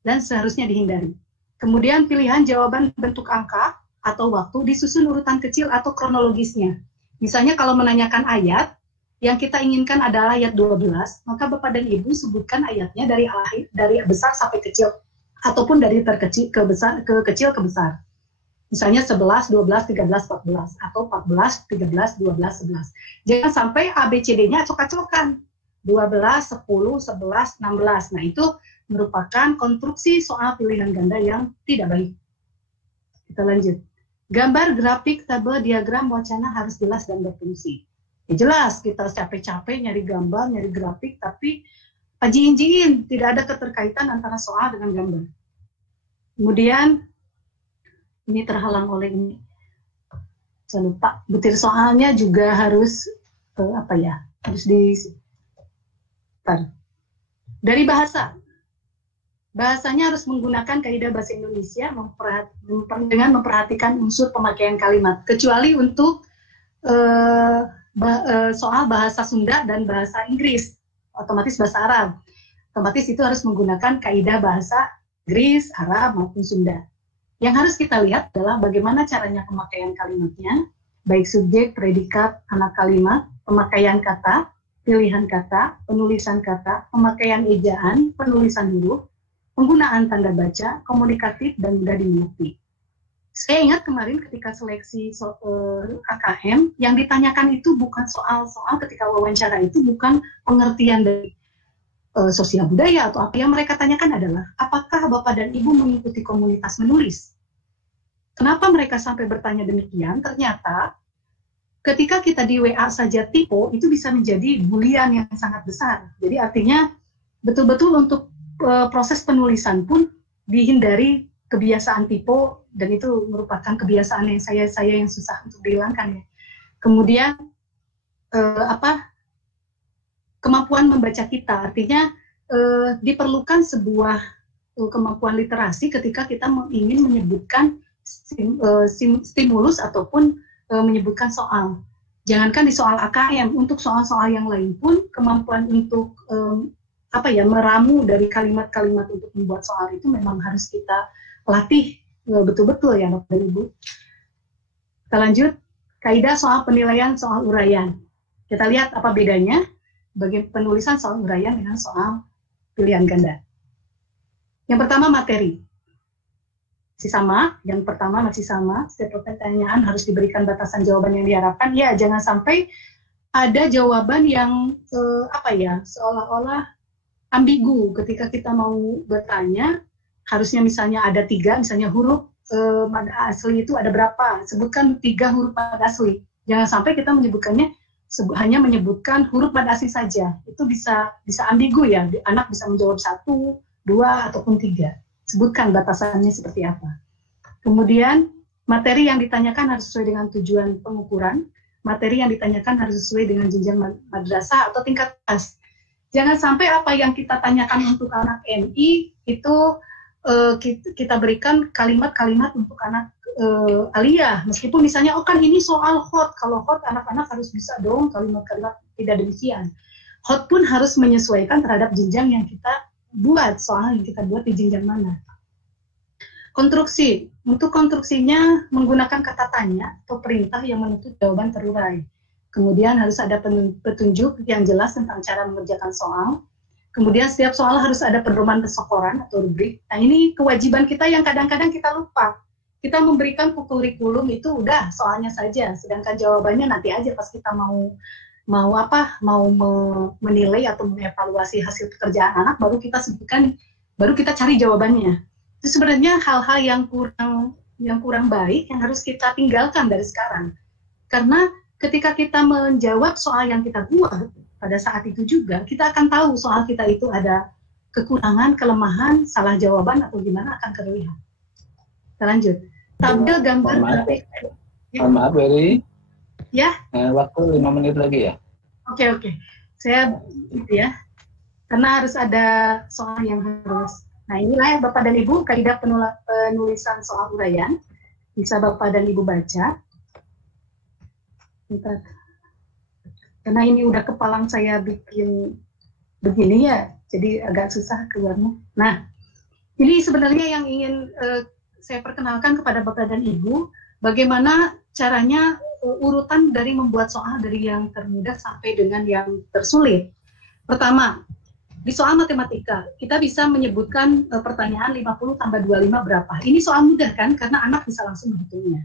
dan seharusnya dihindari. Kemudian pilihan jawaban bentuk angka atau waktu disusun urutan kecil atau kronologisnya. Misalnya kalau menanyakan ayat, yang kita inginkan adalah ayat 12, maka Bapak dan Ibu sebutkan ayatnya dari besar sampai kecil, ataupun dari terkecil ke besar, ke kecil ke besar. Misalnya 11, 12, 13, 14 atau 14, 13, 12, 11. Jangan sampai ABCD-nya acok-acokan. 12, 10, 11, 16. Nah, itu merupakan konstruksi soal pilihan ganda yang tidak baik. Kita lanjut. Gambar, grafik, tabel, diagram, wacana harus jelas dan berfungsi. Ya jelas, kita capek-capek nyari gambar, nyari grafik, tapi aji-injiin, tidak ada keterkaitan antara soal dengan gambar. Kemudian, ini terhalang oleh ini. Saya lupa, butir soalnya juga harus, harus dari bahasa. Bahasanya harus menggunakan kaidah bahasa Indonesia dengan memperhatikan unsur pemakaian kalimat. Kecuali untuk soal bahasa Sunda dan bahasa Inggris, otomatis bahasa Arab. Otomatis itu harus menggunakan kaidah bahasa Inggris, Arab, maupun Sunda. Yang harus kita lihat adalah bagaimana caranya pemakaian kalimatnya, baik subjek, predikat, anak kalimat, pemakaian kata, pilihan kata, penulisan kata, pemakaian ejaan, penulisan huruf, penggunaan tanda baca, komunikatif, dan mudah dimengerti. Saya ingat kemarin ketika seleksi KKM, yang ditanyakan itu bukan soal-soal ketika wawancara itu bukan pengertian dari sosial budaya atau apa yang mereka tanyakan adalah, apakah Bapak dan Ibu mengikuti komunitas menulis? Kenapa mereka sampai bertanya demikian? Ternyata ketika kita di WA saja typo, itu bisa menjadi bulian yang sangat besar. Jadi artinya betul-betul untuk proses penulisan pun dihindari kebiasaan typo, dan itu merupakan kebiasaan yang saya yang susah untuk dihilangkan ya. Kemudian kemampuan membaca kita, artinya diperlukan sebuah kemampuan literasi ketika kita ingin menyebutkan stimulus ataupun menyebutkan soal. Jangankan di soal AKM, untuk soal-soal yang lain pun kemampuan untuk meramu dari kalimat-kalimat untuk membuat soal itu memang harus kita latih betul-betul ya Bapak dan Ibu. Kita lanjut, kaidah soal penilaian soal uraian. Kita lihat apa bedanya bagi penulisan soal uraian dengan soal pilihan ganda. Yang pertama materi. Masih sama, yang pertama masih sama, setiap pertanyaan harus diberikan batasan jawaban yang diharapkan. Ya, jangan sampai ada jawaban yang seolah-olah ambigu ketika kita mau bertanya. Harusnya misalnya ada 3, misalnya huruf mad asli itu ada berapa, sebutkan 3 huruf mad asli. Jangan sampai kita menyebutkannya hanya menyebutkan huruf mad asli saja. Itu bisa ambigu ya, anak bisa menjawab 1, 2, ataupun 3. Sebutkan batasannya seperti apa. Kemudian materi yang ditanyakan harus sesuai dengan tujuan pengukuran. Materi yang ditanyakan harus sesuai dengan jenjang madrasah atau tingkat kelas. Jangan sampai apa yang kita tanyakan untuk anak MI itu kita berikan kalimat-kalimat untuk anak aliyah, meskipun misalnya kan ini soal hot, kalau hot anak-anak harus bisa dong kalimat-kalimat, tidak demikian. Hot pun harus menyesuaikan terhadap jenjang yang kita buat, soal yang kita buat di jenjang mana. Konstruksi, untuk konstruksinya menggunakan kata tanya atau perintah yang menuntut jawaban terurai. Kemudian harus ada petunjuk yang jelas tentang cara mengerjakan soal. Kemudian setiap soal harus ada pedoman kesokoran atau rubrik. Nah ini kewajiban kita yang kadang-kadang kita lupa. Kita memberikan kurikulum itu udah soalnya saja, sedangkan jawabannya nanti aja pas kita mau menilai atau mengevaluasi hasil pekerjaan anak, baru kita sebutkan, baru kita cari jawabannya. Itu sebenarnya hal-hal yang kurang baik yang harus kita tinggalkan dari sekarang. Karena ketika kita menjawab soal yang kita buat, pada saat itu juga kita akan tahu soal kita itu ada kekurangan, kelemahan, salah jawaban atau gimana akan terlihat. Kita lanjut. Tabel gambar grafik. Maaf, Beri. Ya. Waktu 5 menit lagi ya. Oke. Saya gitu ya. Karena harus ada soal yang harus. Nah inilah ya Bapak dan Ibu kaidah penulisan soal uraian. Bisa Bapak dan Ibu baca. Bentar. Karena ini udah kepalang saya bikin begini ya, jadi agak susah keluarnya. Nah, ini sebenarnya yang ingin saya perkenalkan kepada Bapak dan Ibu, bagaimana caranya urutan dari membuat soal dari yang termudah sampai dengan yang tersulit. Pertama, Di soal matematika, kita bisa menyebutkan pertanyaan 50 tambah 25 berapa. Ini soal mudah kan, karena anak bisa langsung menghitungnya.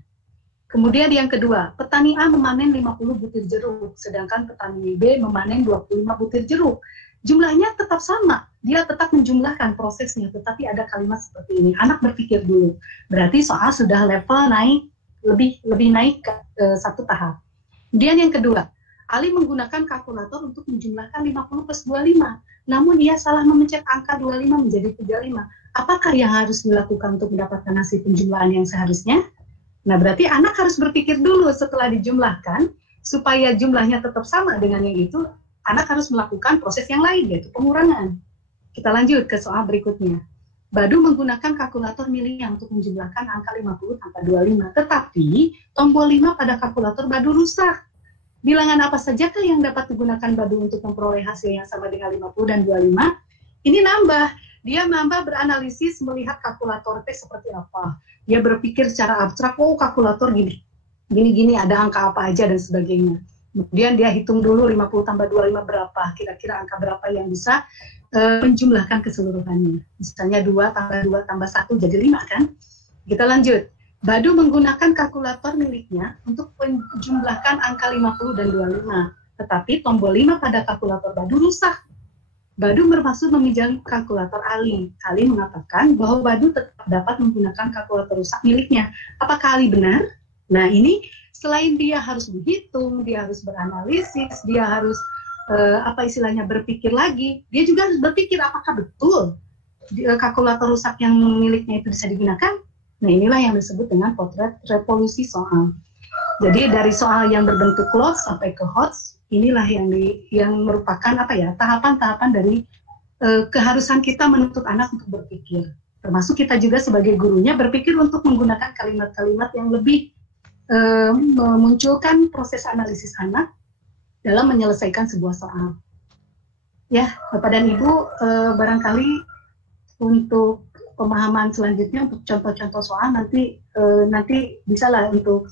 Kemudian yang kedua, petani A memanen 50 butir jeruk, sedangkan petani B memanen 25 butir jeruk. Jumlahnya tetap sama, dia tetap menjumlahkan prosesnya, tetapi ada kalimat seperti ini. Anak berpikir dulu, berarti soal sudah level naik, lebih naik ke satu tahap. Kemudian yang kedua, Ali menggunakan kalkulator untuk menjumlahkan 50 plus 25. Namun dia salah memencet angka 25 menjadi 35. Apakah yang harus dilakukan untuk mendapatkan hasil penjumlahan yang seharusnya? Nah, berarti anak harus berpikir dulu setelah dijumlahkan, supaya jumlahnya tetap sama dengan yang itu, anak harus melakukan proses yang lain, yaitu pengurangan. Kita lanjut ke soal berikutnya. Badu menggunakan kalkulator miliknya untuk menjumlahkan angka 50 tanpa 25. Tetapi, tombol 5 pada kalkulator Badu rusak. Bilangan apa sajakah yang dapat digunakan Badu untuk memperoleh hasil yang sama dengan 50 dan 25? Ini nambah. Dia nambah beranalisis melihat kalkulator T seperti apa. Dia berpikir secara abstrak, oh kalkulator gini, ada angka apa aja dan sebagainya. Kemudian dia hitung dulu 50 tambah 25 berapa, kira-kira angka berapa yang bisa menjumlahkan keseluruhannya. Misalnya 2 tambah 2 tambah 1 jadi 5 kan? Kita lanjut. Badu menggunakan kalkulator miliknya untuk menjumlahkan angka 50 dan 25. Tetapi tombol 5 pada kalkulator Badu rusak. Badu bermaksud meminjam kalkulator Ali. Ali mengatakan bahwa Badu tetap dapat menggunakan kalkulator rusak miliknya. Apakah Ali benar? Nah, ini selain dia harus menghitung, dia harus beranalisis, dia harus berpikir lagi, dia juga harus berpikir apakah betul kalkulator rusak yang miliknya itu bisa digunakan. Nah, inilah yang disebut dengan potret revolusi soal. Jadi dari soal yang berbentuk close sampai ke hot, inilah yang merupakan tahapan-tahapan dari keharusan kita menuntut anak untuk berpikir. Termasuk kita juga sebagai gurunya berpikir untuk menggunakan kalimat-kalimat yang lebih memunculkan proses analisis anak dalam menyelesaikan sebuah soal. Ya, Bapak dan Ibu, barangkali untuk pemahaman selanjutnya untuk contoh-contoh soal nanti bisalah untuk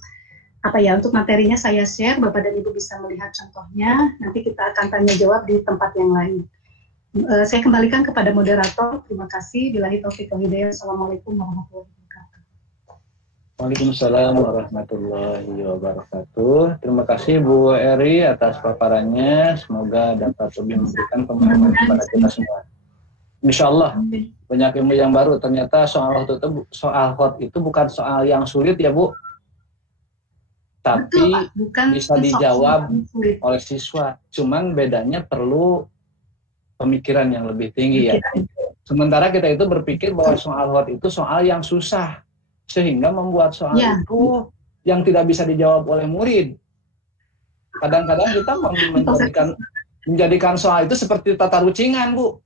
untuk materinya saya share, Bapak dan Ibu bisa melihat contohnya, nanti kita akan tanya jawab di tempat yang lain. Saya kembalikan kepada moderator. Terima kasih. Billahi taufiq wal hidayah. Assalamualaikum warahmatullahi wabarakatuh. Waalaikumsalam warahmatullahi wabarakatuh. Terima kasih Bu Eri atas paparannya. Semoga dapat lebih memberikan pemahaman kepada kita semua. Insya Allah banyak ilmu yang baru. Ternyata soal hot itu bukan soal yang sulit ya Bu, tapi betul, bisa dijawab oleh siswa. Cuman bedanya perlu pemikiran yang lebih tinggi ya. Sementara kita itu berpikir bahwa soal hot itu soal yang susah, sehingga membuat soal itu yang tidak bisa dijawab oleh murid. Kadang-kadang kita menjadikan soal itu seperti tata rucingan Bu.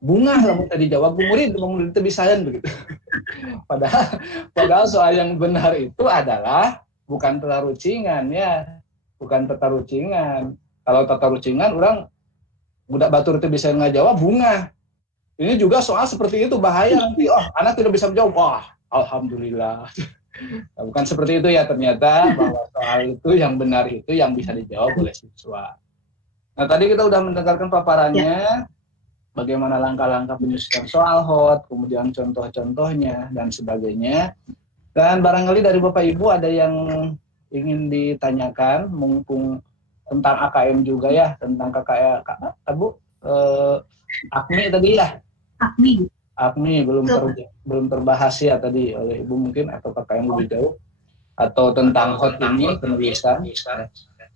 Bunga lah mau dijawab Bu murid itu bisain begitu. Padahal soal yang benar itu adalah bukan tata rucingan ya, bukan tata rucingan. Kalau tata rucingan orang budak batur itu bisa ngajawab bunga. Ini juga soal seperti itu bahaya nanti. Oh, anak tidak bisa menjawab. Wah, alhamdulillah. Nah, bukan seperti itu ya ternyata, bahwa soal itu yang benar itu yang bisa dijawab oleh siswa. Nah, tadi kita udah mendengarkan paparannya. Bagaimana langkah-langkah penyusunan soal hot, kemudian contoh-contohnya, dan sebagainya. Dan barangkali dari Bapak Ibu ada yang ingin ditanyakan, mumpung tentang AKM juga ya, tentang KKM, Bu, AKMI tadi ya? AKMI belum terbahas ya tadi oleh Ibu mungkin, atau KKM lebih jauh, atau tentang hot ini, penulisan,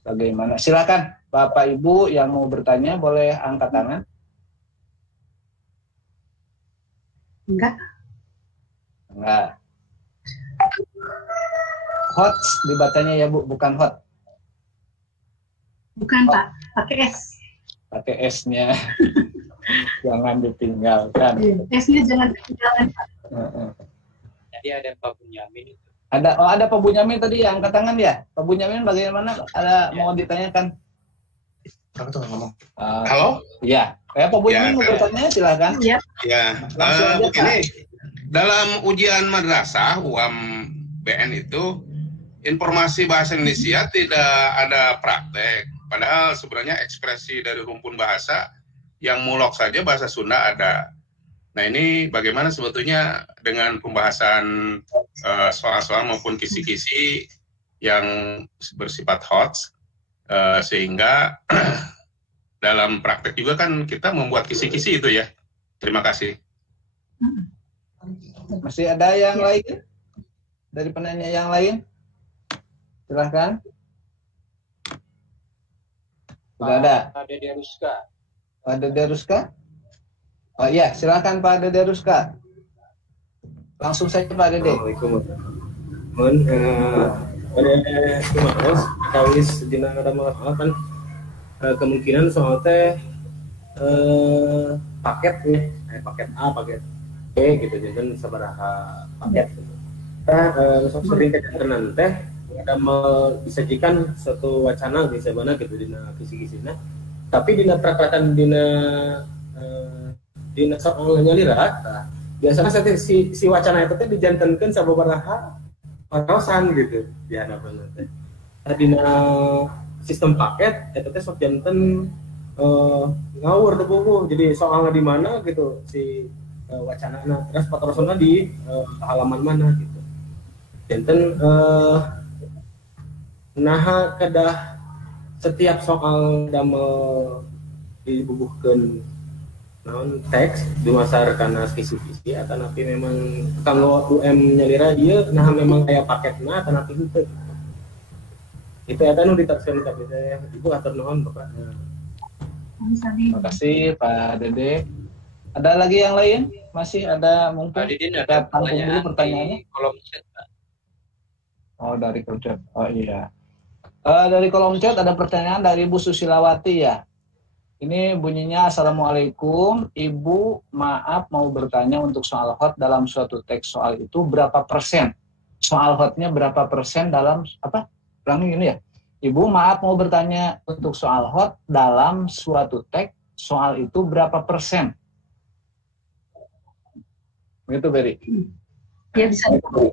bagaimana. Silakan Bapak Ibu yang mau bertanya boleh angkat tangan. Enggak. Hot dibacanya ya Bu, bukan hot. Bukan Pak, pakai S. Pakai S-nya. Jangan ditinggalkan. S-nya jangan ditinggalkan Pak. Jadi ada Pak Bunyamin itu. Ada Pak Bunyamin tadi yang angkat tangan ya. Pak Bunyamin bagaimana? Ada mau ditanyakan? Kamu tuh ngomong. Halo? Iya. Pak Bunyamin mau bertanya, silakan. Iya. Ya, begini. Dalam ujian madrasah UAM BN itu informasi bahasa Indonesia tidak ada praktek. Padahal sebenarnya ekspresi dari rumpun bahasa yang mulok saja bahasa Sunda ada. Nah ini bagaimana sebetulnya dengan pembahasan soal-soal maupun kisi-kisi yang bersifat hot, sehingga dalam praktek juga kan kita membuat kisi-kisi itu ya. Terima kasih. Masih ada yang lain? Dari penanya yang lain? Silahkan. Sudah ada. Pak Dede Ruska. Pak Dede Ruska? Oh iya, silakan Pak Dede Ruska. Langsung saja Pak Dede. Assalamualaikum. Mohon pada kemarin kawis dina ngadamal kan kemungkinan soal teh paketnya paket A, paket B gitu, jadi sabaraha paket gitu. Sering kejadian teh ada disajikan suatu wacana di mana gitu dina kisi-kisina, tapi dina praktekan dina soal nyalirat biasanya si wacana itu teh dijantankeun sababaraha paraosan gitu di hadapan teh. Dina sistem paket itu teh sok janten ngawur teh buku, jadi soalnya di mana gitu si wacanana, terus patrosona di halaman mana gitu. Janten nah kedah setiap soal damel dibubuhkeun naon teks dimasarkan kisi-kisi atau napi memang kalau UM nyalira dia nah memang kayak paketna atau napi henteu itu eta nu ditafsirkeun tapi teh ibu atur nuhun Bapak. Terima kasih Pak Dede. Ada lagi yang lain? Masih ada mungkin? Pak Didin ada pertanyaannya. Kolom chat, Pak. Oh dari kolom chat. Oh iya. Dari kolom chat ada pertanyaan dari Ibu Susilawati ya. Ini bunyinya Assalamualaikum, Ibu maaf mau bertanya untuk soal hot dalam suatu teks soal itu berapa persen? Soal hotnya berapa persen dalam apa? Ulangi ini ya. Ibu maaf mau bertanya untuk soal hot dalam suatu teks soal itu berapa persen? Begitu Beri. Ya bisa dipanggil.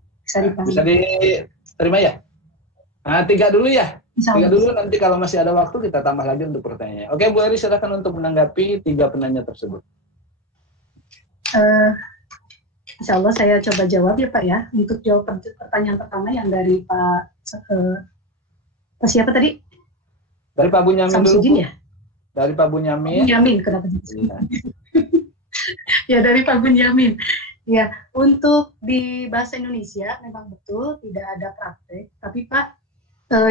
Bisa diterima ya? Nah, 3 dulu ya. 3 dulu, nanti kalau masih ada waktu kita tambah lagi untuk pertanyaannya. Oke, Bu Eri silakan untuk menanggapi 3 penanya tersebut. Insya Allah saya coba jawab ya Pak ya. Untuk jawab pertanyaan pertama yang dari Pak siapa tadi? Dari Pak Bunyamin Samsudin dulu. Ya? Dari Pak Bunyamin. Bunyamin, kenapa? Ya dari Pak Bunyamin. Ya, untuk di bahasa Indonesia memang betul tidak ada praktek, tapi Pak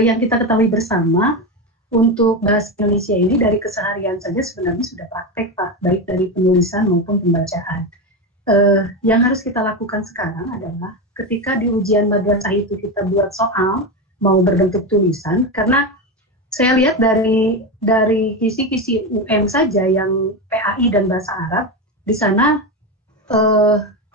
yang kita ketahui bersama untuk bahasa Indonesia ini dari keseharian saja sebenarnya sudah praktek Pak, baik dari penulisan maupun pembacaan. Yang harus kita lakukan sekarang adalah ketika di ujian madrasah itu kita buat soal mau berbentuk tulisan, karena saya lihat dari kisi-kisi UM saja yang PAI dan bahasa Arab, di sana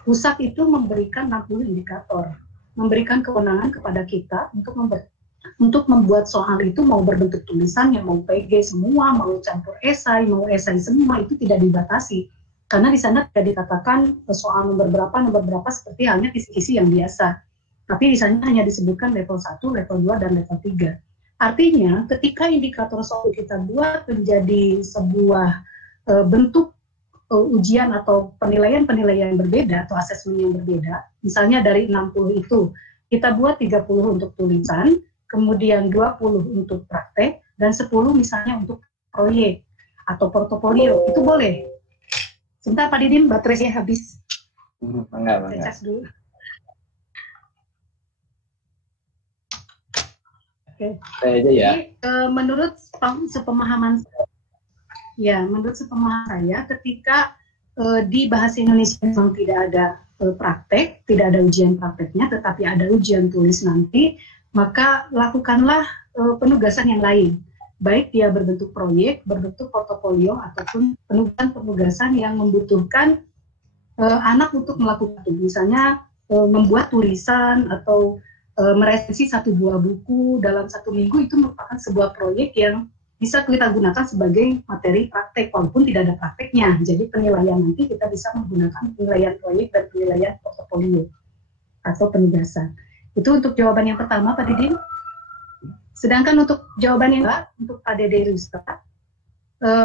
pusat itu memberikan 60 indikator, memberikan kewenangan kepada kita untuk membuat soal itu mau berbentuk tulisan, yang mau PG semua, mau campur esai, mau esai semua, itu tidak dibatasi. Karena di sana tidak dikatakan soal nomor berapa seperti halnya kisi-kisi yang biasa. Tapi di sana hanya disebutkan level 1, level 2, dan level 3. Artinya ketika indikator soal kita buat menjadi sebuah bentuk ujian atau penilaian berbeda atau asesmen yang berbeda, misalnya dari 60 itu kita buat 30 untuk tulisan, kemudian 20 untuk praktek, dan 10 misalnya untuk proyek atau portofolio, itu boleh. Sebentar Pak Didin, baterainya habis. Enggak. Saya cas dulu. Oke. Aja ya. Jadi, menurut sepemahaman saya, ketika di bahasa Indonesia memang tidak ada praktek, tidak ada ujian prakteknya, tetapi ada ujian tulis nanti, maka lakukanlah penugasan yang lain. Baik dia berbentuk proyek, berbentuk portofolio, ataupun penugasan yang membutuhkan anak untuk melakukan itu. Misalnya membuat tulisan atau meresensi 1-2 buku dalam 1 minggu, itu merupakan sebuah proyek yang bisa kita gunakan sebagai materi praktek walaupun tidak ada prakteknya. Jadi penilaian nanti kita bisa menggunakan penilaian proyek dan penilaian portofolio atau penugasan. Itu untuk jawaban yang pertama Pak Didin. Sedangkan untuk jawaban yang kedua untuk Pak Dede Rusta,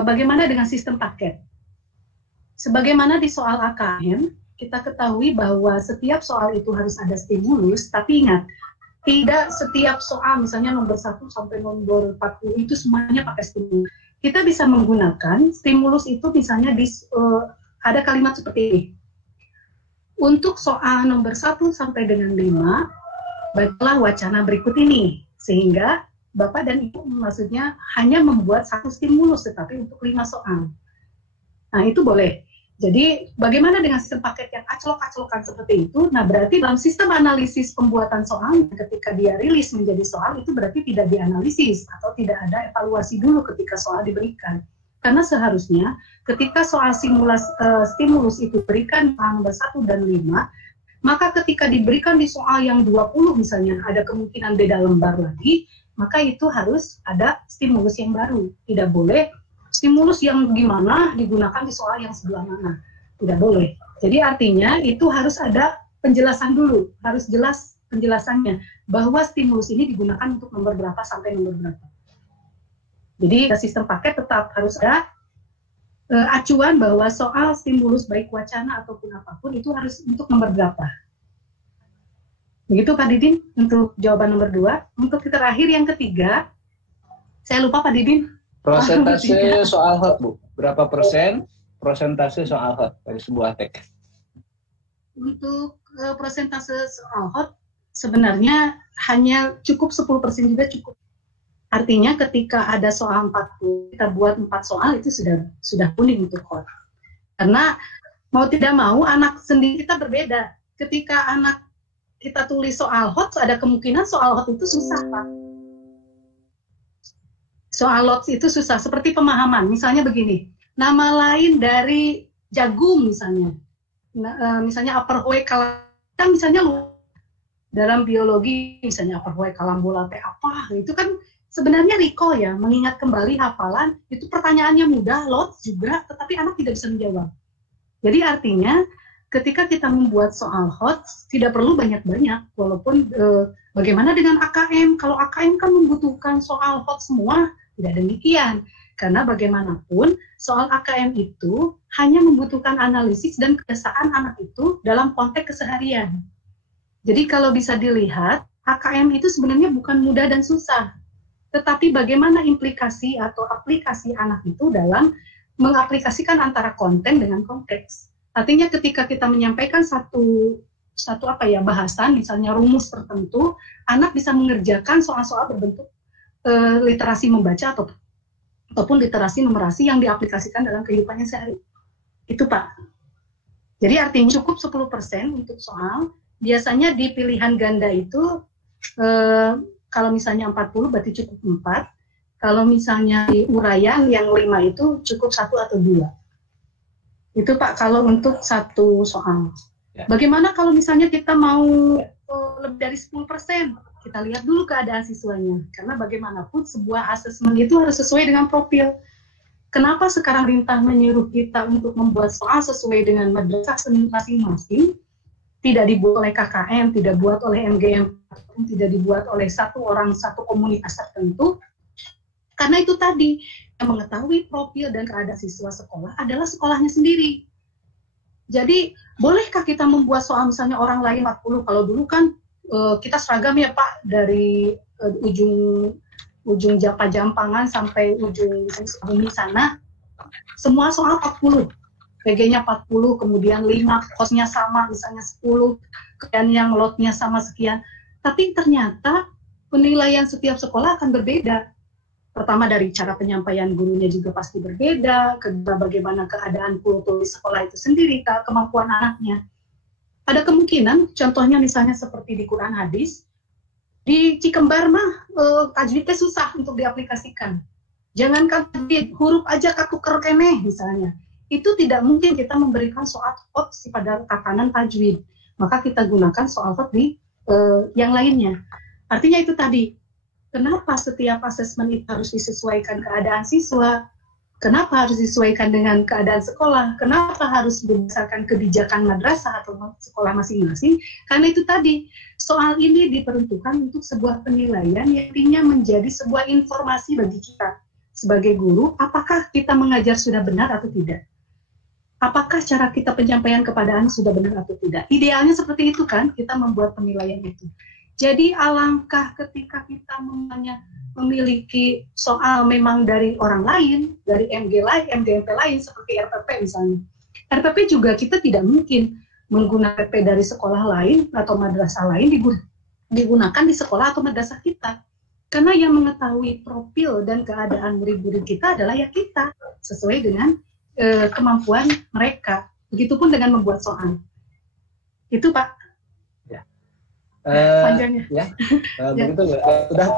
bagaimana dengan sistem paket? sebagaimana di soal AKM, kita ketahui bahwa setiap soal itu harus ada stimulus, tapi ingat, tidak setiap soal, misalnya nomor 1 sampai nomor 40 itu semuanya pakai stimulus. Kita bisa menggunakan stimulus itu misalnya ada kalimat seperti ini. Untuk soal nomor 1 sampai dengan 5, baiklah wacana berikut ini. Sehingga Bapak dan Ibu maksudnya hanya membuat 1 stimulus, tetapi untuk 5 soal. Nah, itu boleh. Jadi, bagaimana dengan sistem paket yang aclok-aclokan seperti itu? Nah, berarti dalam sistem analisis pembuatan soal, ketika dia rilis menjadi soal, itu berarti tidak dianalisis atau tidak ada evaluasi dulu ketika soal diberikan. Karena seharusnya ketika soal stimulus itu diberikan nomor 1 dan 5, maka ketika diberikan di soal yang 20 misalnya, ada kemungkinan beda lembar lagi, maka itu harus ada stimulus yang baru. Tidak boleh stimulus yang gimana digunakan di soal yang sebelah mana. Tidak boleh. Jadi artinya itu harus ada penjelasan dulu, harus jelas penjelasannya, bahwa stimulus ini digunakan untuk nomor berapa sampai nomor berapa. Jadi sistem paket tetap harus ada acuan bahwa soal stimulus baik wacana ataupun apapun itu harus untuk nomor berapa. Begitu Pak Didin untuk jawaban nomor 2. Untuk terakhir yang ketiga, saya lupa Pak Didin. Persentase soal hot, Bu. Berapa persen persentase soal hot dari sebuah teks? Untuk persentase soal hot, sebenarnya hanya cukup 10% juga cukup. Artinya ketika ada soal 40, kita buat 4 soal itu sudah kuning untuk hot. Karena mau tidak mau anak sendiri kita berbeda. Ketika anak kita tulis soal hot, ada kemungkinan soal hot itu susah, Pak. Soal lots itu susah, seperti pemahaman. Misalnya begini, nama lain dari jagung misalnya. Misalnya upper Hoek kan misalnya dalam biologi misalnya upper Hoek kalambola apa, itu kan sebenarnya recall ya, mengingat kembali hafalan, itu pertanyaannya mudah, lots juga, tetapi anak tidak bisa menjawab. Jadi artinya ketika kita membuat soal hot, tidak perlu banyak-banyak, walaupun bagaimana dengan AKM? Kalau AKM kan membutuhkan soal hot semua, tidak demikian. Karena bagaimanapun, soal AKM itu hanya membutuhkan analisis dan kebiasaan anak itu dalam konteks keseharian. Jadi kalau bisa dilihat, AKM itu sebenarnya bukan mudah dan susah, tetapi bagaimana implikasi atau aplikasi anak itu dalam mengaplikasikan antara konten dengan konteks. Artinya ketika kita menyampaikan satu bahasan, misalnya rumus tertentu, anak bisa mengerjakan soal-soal berbentuk literasi membaca ataupun literasi numerasi yang diaplikasikan dalam kehidupannya sehari. Itu Pak. Jadi artinya cukup 10% untuk soal. Biasanya di pilihan ganda itu kalau misalnya 40 berarti cukup 4. Kalau misalnya di uraian yang 5 itu cukup 1 atau 2. Itu Pak kalau untuk satu soal. Ya. Bagaimana kalau misalnya kita mau lebih dari 10%? Kita lihat dulu keadaan siswanya. Karena bagaimanapun sebuah asesmen itu harus sesuai dengan profil. Kenapa sekarang Rintah menyuruh kita untuk membuat soal sesuai dengan madrasah masing-masing? Tidak dibuat oleh KKM, tidak dibuat oleh MGM, tidak dibuat oleh satu orang, satu komunitas tertentu. Karena itu tadi, yang mengetahui profil dan keadaan siswa sekolah adalah sekolahnya sendiri. Jadi, bolehkah kita membuat soal misalnya orang lain 40? Kalau dulu kan kita seragam ya Pak, dari ujung Jampangan sampai ujung Sukabumi sana, semua soal 40. PG-nya 40, kemudian 5, kosnya sama, misalnya 10, kemudian yang lotnya sama sekian. Tapi ternyata penilaian setiap sekolah akan berbeda. Pertama dari cara penyampaian gurunya juga pasti berbeda, kedua bagaimana keadaan kultur di sekolah itu sendiri, kemampuan anaknya. Ada kemungkinan, contohnya misalnya seperti di Quran hadis, di Cikembar mah tajwidnya susah untuk diaplikasikan. Jangankan tajwid, huruf aja katuker keneh misalnya. Itu tidak mungkin kita memberikan soal hot pada tatanan tajwid. Maka kita gunakan soal hot di yang lainnya. Artinya itu tadi, kenapa setiap asesmen itu harus disesuaikan keadaan siswa? Kenapa harus disesuaikan dengan keadaan sekolah? Kenapa harus berdasarkan kebijakan madrasah atau sekolah masing-masing? Karena itu tadi, soal ini diperuntukkan untuk sebuah penilaian yang intinya menjadi sebuah informasi bagi kita sebagai guru, apakah kita mengajar sudah benar atau tidak. apakah cara kita penyampaian kepada anak sudah benar atau tidak. Idealnya seperti itu kan, kita membuat penilaian itu. Jadi alangkah ketika kita memiliki soal memang dari orang lain, dari MGMP lain seperti RPP misalnya. RPP juga kita tidak mungkin menggunakan RPP dari sekolah lain atau madrasah lain digunakan di sekolah atau madrasah kita. Karena yang mengetahui profil dan keadaan murid-murid kita adalah ya kita, sesuai dengan kemampuan mereka. Begitupun dengan membuat soal. Itu Pak. Ya. Panjangnya. Ya. Begitu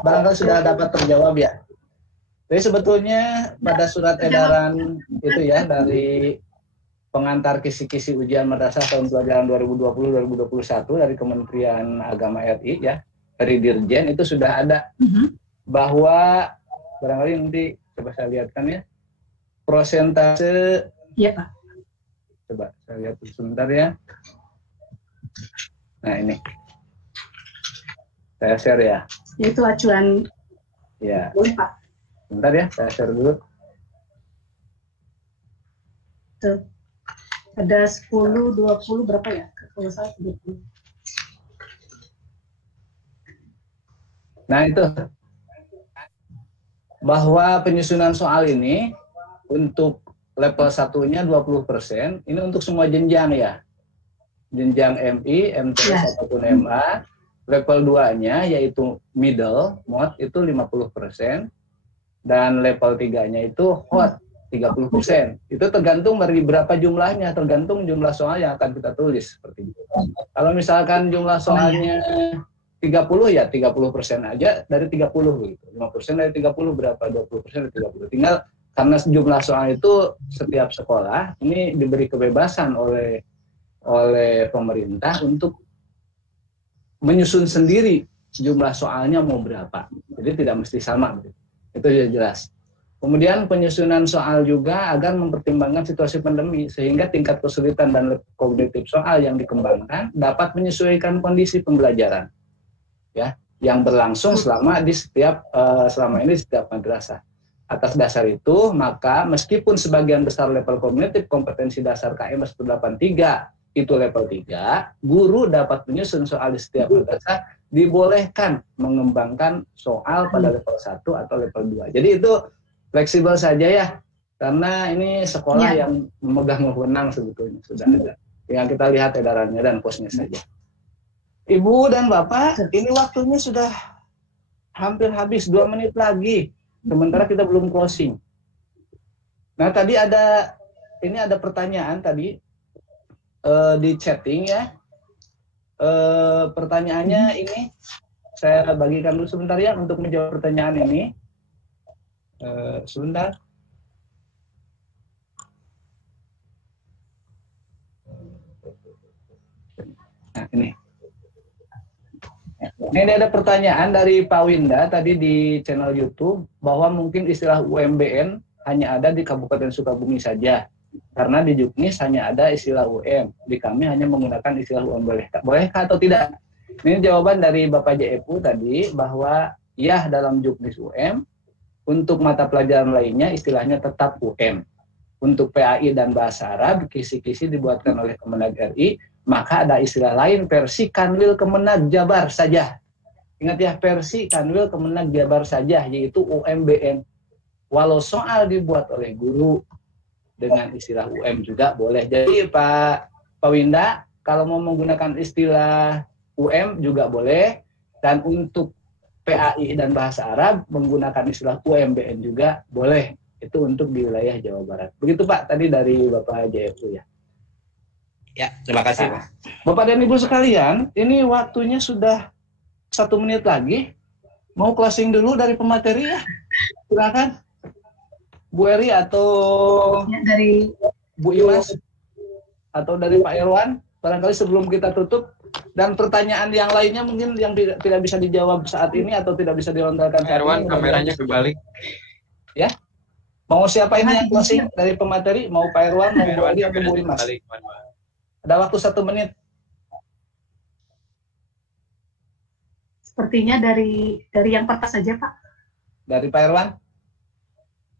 barangkali sudah dapat terjawab ya. Jadi sebetulnya pada surat edaran itu ya dari pengantar kisi-kisi ujian madrasah tahun pelajaran 2020-2021 dari Kementerian Agama RI ya, dari Dirjen itu sudah ada bahwa barangkali nanti coba saya lihatkan ya prosentase. Iya Pak. Coba saya lihat sebentar ya. Nah ini saya share ya. Yaitu acuan. Ya. Boleh Pak. Sebentar ya, saya share dulu. Tuh. Ada 10, 20 berapa ya? Kalau saya 20. Nah itu bahwa penyusunan soal ini untuk level 1-nya 20%, ini untuk semua jenjang ya. Jenjang MI, MTS ataupun MA. Level 2-nya yaitu middle, mod itu 50%. Dan level 3-nya itu hot 30%. Itu tergantung dari berapa jumlahnya, tergantung jumlah soal yang akan kita tulis seperti itu. Kalau misalkan jumlah soalnya 30 ya 30% aja dari 30 gitu. 5% dari 30 berapa? 20% dari 30. Tinggal karena jumlah soal itu setiap sekolah ini diberi kebebasan oleh pemerintah untuk menyusun sendiri jumlah soalnya mau berapa. Jadi tidak mesti sama. Itu sudah jelas. Kemudian penyusunan soal juga agar mempertimbangkan situasi pandemi sehingga tingkat kesulitan dan kognitif soal yang dikembangkan dapat menyesuaikan kondisi pembelajaran. Ya, yang berlangsung selama ini di setiap madrasah. Atas dasar itu, maka meskipun sebagian besar level kognitif kompetensi dasar KM 183 itu level 3, guru dapat menyusun soal di setiap madrasah, dibolehkan mengembangkan soal pada level 1 atau level 2. Jadi itu fleksibel saja ya, karena ini sekolah yang memegang wewenang sebetulnya sudah ada. Yang kita lihat edarannya dan posnya saja. Ibu dan Bapak, ini waktunya sudah hampir habis, 2 menit lagi. Sementara kita belum closing. Nah, tadi ada pertanyaan tadi di chatting ya. Pertanyaannya ini saya bagikan dulu sebentar ya untuk menjawab pertanyaan ini. Sebentar. Nah, ini. Ini ada pertanyaan dari Pak Winda tadi di channel YouTube bahwa mungkin istilah UMBN hanya ada di Kabupaten Sukabumi saja karena di Juknis hanya ada istilah UM, di kami hanya menggunakan istilah UM. Bolehkah atau tidak? Ini jawaban dari Bapak JFU tadi bahwa ya dalam Juknis UM, untuk mata pelajaran lainnya istilahnya tetap UM. Untuk PAI dan Bahasa Arab kisi-kisi dibuatkan oleh Kemenag RI, maka ada istilah lain versi Kanwil Kemenag Jabar saja. Ingat ya, versi Kanwil Kemenag Jabar saja, yaitu UMBN. Walau soal dibuat oleh guru dengan istilah UM juga boleh. Jadi Pak Winda, kalau mau menggunakan istilah UM juga boleh. Dan untuk PAI dan Bahasa Arab menggunakan istilah UMBN juga boleh. Itu untuk di wilayah Jawa Barat. Begitu Pak, tadi dari Bapak JFU ya. Ya, terima kasih. Nah, Bapak dan Ibu sekalian, ini waktunya sudah 1 menit lagi. Mau closing dulu dari pemateri ya? Silakan. Bu Eri atau Ya, dari Bu Imas atau dari Pak Irwan, barangkali sebelum kita tutup. Dan pertanyaan yang lainnya mungkin yang tidak bisa dijawab saat ini atau tidak bisa dilontarkan saat Irwan, ini. kameranya kebalik. Ya. Mau siapa ini yang closing dari pemateri? Mau Pak Irwan, mau Bu Eri atau Bu Imas? Ada waktu 1 menit. sepertinya dari yang pertama saja Pak. Dari Pak Irwan.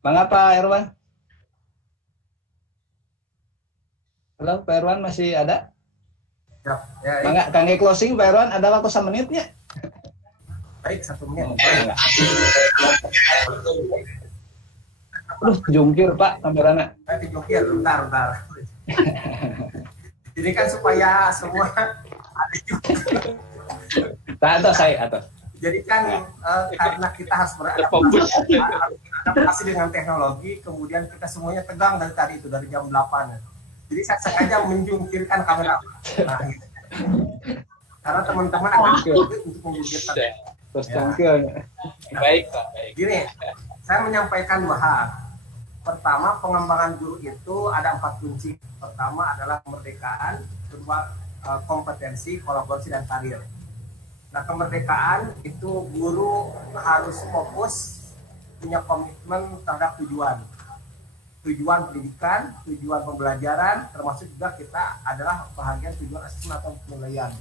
Mangga Pak Irwan. Halo, Pak Irwan masih ada? Ya, ya, Enggak, Kang closing Pak Irwan, ada waktu 1 menitnya? baik 1 menit. Aduh, jungkir Pak kameranya. Nanti jokir, bentar. Jadi kan supaya semua ada juga. Atas saya, atas. Jadi kan karena kita harus beradaptasi dengan teknologi, kemudian kita semuanya tegang dari tadi itu, dari jam 8. Jadi saya sengaja menjungkirkan kamera. Nah, gitu. Karena teman-teman akan sulit untuk menjungkirkan. Terus Ya. jungkirnya. Baik, Pak. Baik. Gini, saya menyampaikan 2 hal. Pertama, pengembangan guru itu ada 4 kunci. Pertama adalah kemerdekaan, kedua kompetensi, kolaborasi, dan karir. Nah, kemerdekaan itu guru harus fokus, punya komitmen terhadap tujuan pendidikan, tujuan pembelajaran, termasuk juga kita adalah bahagian tujuan asesmen atau penilaian.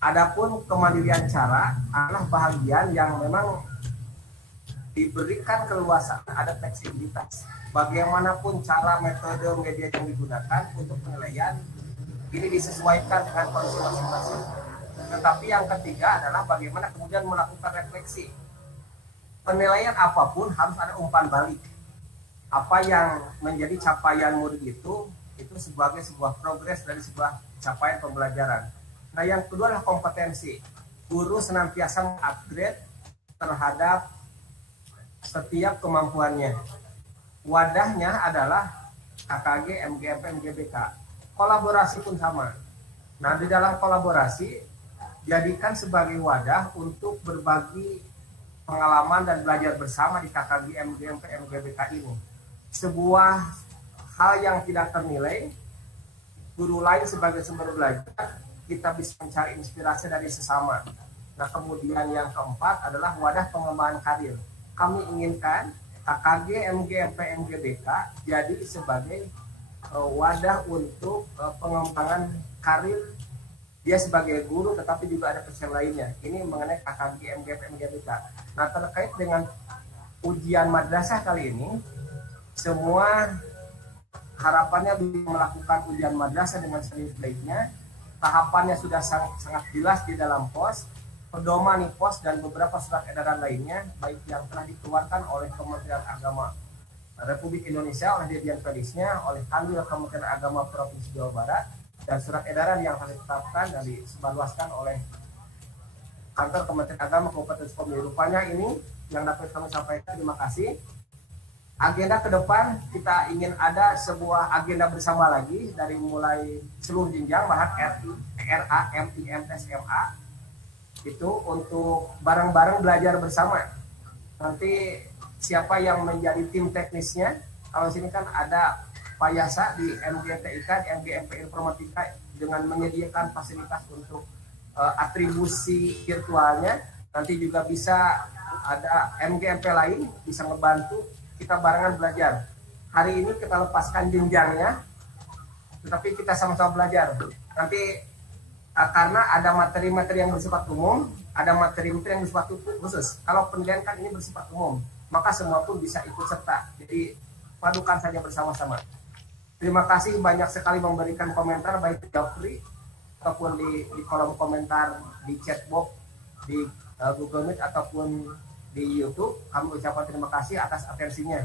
Adapun kemandirian cara adalah bahagian yang memang diberikan keluasan, ada fleksibilitas. Bagaimanapun cara, metode, media yang digunakan untuk penilaian, ini disesuaikan dengan kondisi masing-masing. Tetapi yang ketiga adalah bagaimana kemudian melakukan refleksi. Penilaian apapun harus ada umpan balik. Apa yang menjadi capaian murid itu sebagai sebuah progres dari sebuah capaian pembelajaran. Nah, yang kedua adalah kompetensi. Guru senantiasa mengupgrade terhadap setiap kemampuannya. Wadahnya adalah KKG, MGMP, MGBK. Kolaborasi pun sama. Nah, di dalam kolaborasi jadikan sebagai wadah untuk berbagi pengalaman dan belajar bersama di KKG, MGMP, MGBK ini. Sebuah hal yang tidak ternilai, guru lain sebagai sumber belajar, kita bisa mencari inspirasi dari sesama. Nah, kemudian yang keempat adalah wadah pengembangan karir. Kami inginkan KKG, MGMP, MGBK jadi sebagai wadah untuk pengembangan karir dia sebagai guru, tetapi juga ada pesan lainnya. Ini mengenai KKG, MGP, MGBK. Nah, terkait dengan ujian madrasah kali ini, semua harapannya bisa melakukan ujian madrasah dengan sebaik-baiknya. Tahapannya sudah sangat jelas di dalam POS, pedoman POS dan beberapa surat edaran lainnya, baik yang telah dikeluarkan oleh Kementerian Agama Republik Indonesia, oleh Dirjen Pedisnya, oleh Kanwil Kementerian Agama Provinsi Jawa Barat, dan surat edaran yang telah ditetapkan dan disebarluaskan oleh Kantor Kementerian Agama Kabupaten Sukabumi. Rupanya ini yang dapat kami sampaikan. Terima kasih. Agenda ke depan kita ingin ada sebuah agenda bersama lagi dari mulai seluruh jenjang bahkan RA, MIM, SMA itu untuk bareng-bareng belajar bersama. Nanti siapa yang menjadi tim teknisnya? Kalau sini kan ada Pak Yasa di MGTIK, di MGMP Informatika dengan menyediakan fasilitas untuk atribusi virtualnya. Nanti juga bisa ada MGMP lain bisa ngebantu kita barengan belajar. Hari ini kita lepaskan jenjangnya, tetapi kita sama-sama belajar. Nanti karena ada materi-materi yang bersifat umum, ada materi-materi yang bersifat khusus. Kalau penilaian kan ini bersifat umum, maka semua pun bisa ikut serta. Jadi padukan saja bersama-sama. Terima kasih banyak sekali memberikan komentar baik di Jafri ataupun di kolom komentar di chatbox di Google Meet ataupun di YouTube. Kami ucapkan terima kasih atas atensinya.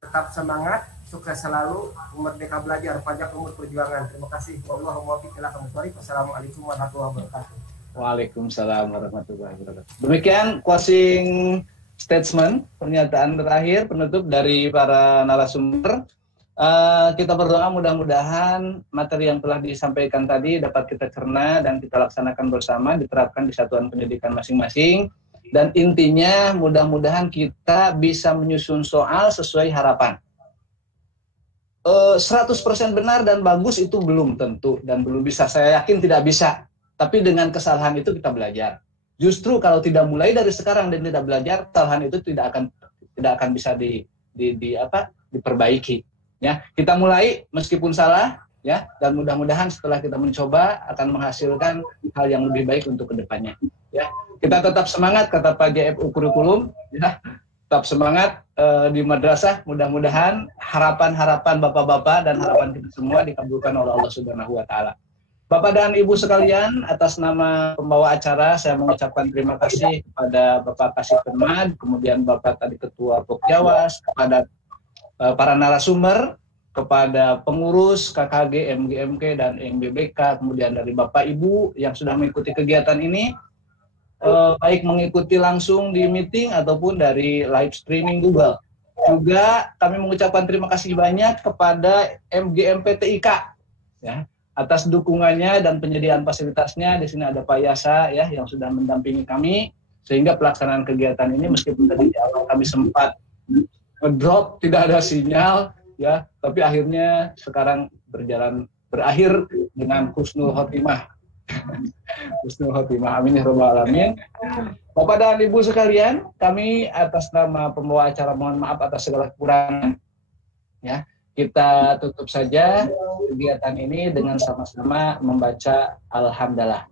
Tetap semangat, sukses selalu, merdeka belajar, panjang umur perjuangan. Terima kasih. Wassalamualaikum warahmatullahi wabarakatuh. Waalaikumsalam warahmatullahi wabarakatuh. Demikian closing statement, pernyataan terakhir penutup dari para narasumber. Kita berdoa mudah-mudahan materi yang telah disampaikan tadi dapat kita cerna dan kita laksanakan bersama, diterapkan di satuan pendidikan masing-masing. Dan intinya mudah-mudahan kita bisa menyusun soal sesuai harapan. 100% benar dan bagus itu belum tentu dan belum bisa. Saya yakin tidak bisa. Tapi dengan kesalahan itu kita belajar. Justru kalau tidak mulai dari sekarang dan tidak belajar, kesalahan itu tidak akan bisa diperbaiki. Ya, kita mulai meskipun salah, ya, dan mudah-mudahan setelah kita mencoba akan menghasilkan hal yang lebih baik untuk kedepannya. Ya, kita tetap semangat kata Pak JFU Kurikulum, ya, tetap semangat di madrasah. Mudah-mudahan harapan-harapan bapak-bapak dan harapan kita semua dikabulkan oleh Allah Subhanahu wa taala. Bapak dan Ibu sekalian, atas nama pembawa acara saya mengucapkan terima kasih kepada Bapak Kasih Firman, kemudian Bapak tadi Ketua Pokjawas, kepada para narasumber, kepada pengurus KKG, MGMK dan MBBK, kemudian dari Bapak Ibu yang sudah mengikuti kegiatan ini, baik mengikuti langsung di meeting ataupun dari live streaming Google. Juga kami mengucapkan terima kasih banyak kepada MGMP TIK ya, atas dukungannya dan penyediaan fasilitasnya. Di sini ada Pak Yasa ya yang sudah mendampingi kami sehingga pelaksanaan kegiatan ini meskipun tadi di awal kami sempat drop, tidak ada sinyal ya, tapi akhirnya sekarang berakhir dengan husnul khotimah. Husnul khotimah, amin ya rabbal alamin. Bapak dan Ibu sekalian, kami atas nama pembawa acara mohon maaf atas segala kekurangan ya. Kita tutup saja kegiatan ini dengan sama-sama membaca Alhamdulillah.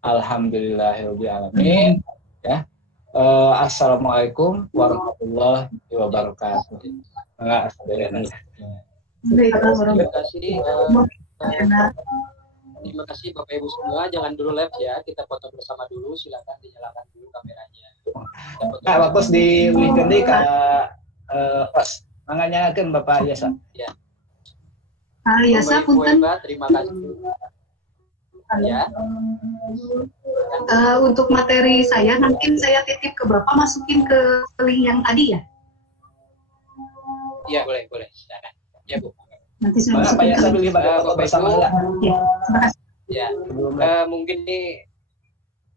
Alhamdulillahirabbil alamin ya. Assalamualaikum warahmatullahi wabarakatuh. Terima kasih Bapak Ibu semua. Jangan dulu live ya. Kita foto bersama dulu. Silakan dinyalakan dulu kameranya. Kak Bapak di weekend ini Kak Pas. Manganyakeun Bapak Yasa. Ya. Yasa punten. Terima kasih. Ya. Untuk materi saya mungkin saya titip ke Bapak, masukin ke link yang tadi ya. Iya, boleh. Silakan. Ya, Bu. Nanti saya masukin Yasa pilih Bapak bersama lah. Ya, terima kasih. Ya. Mungkin ini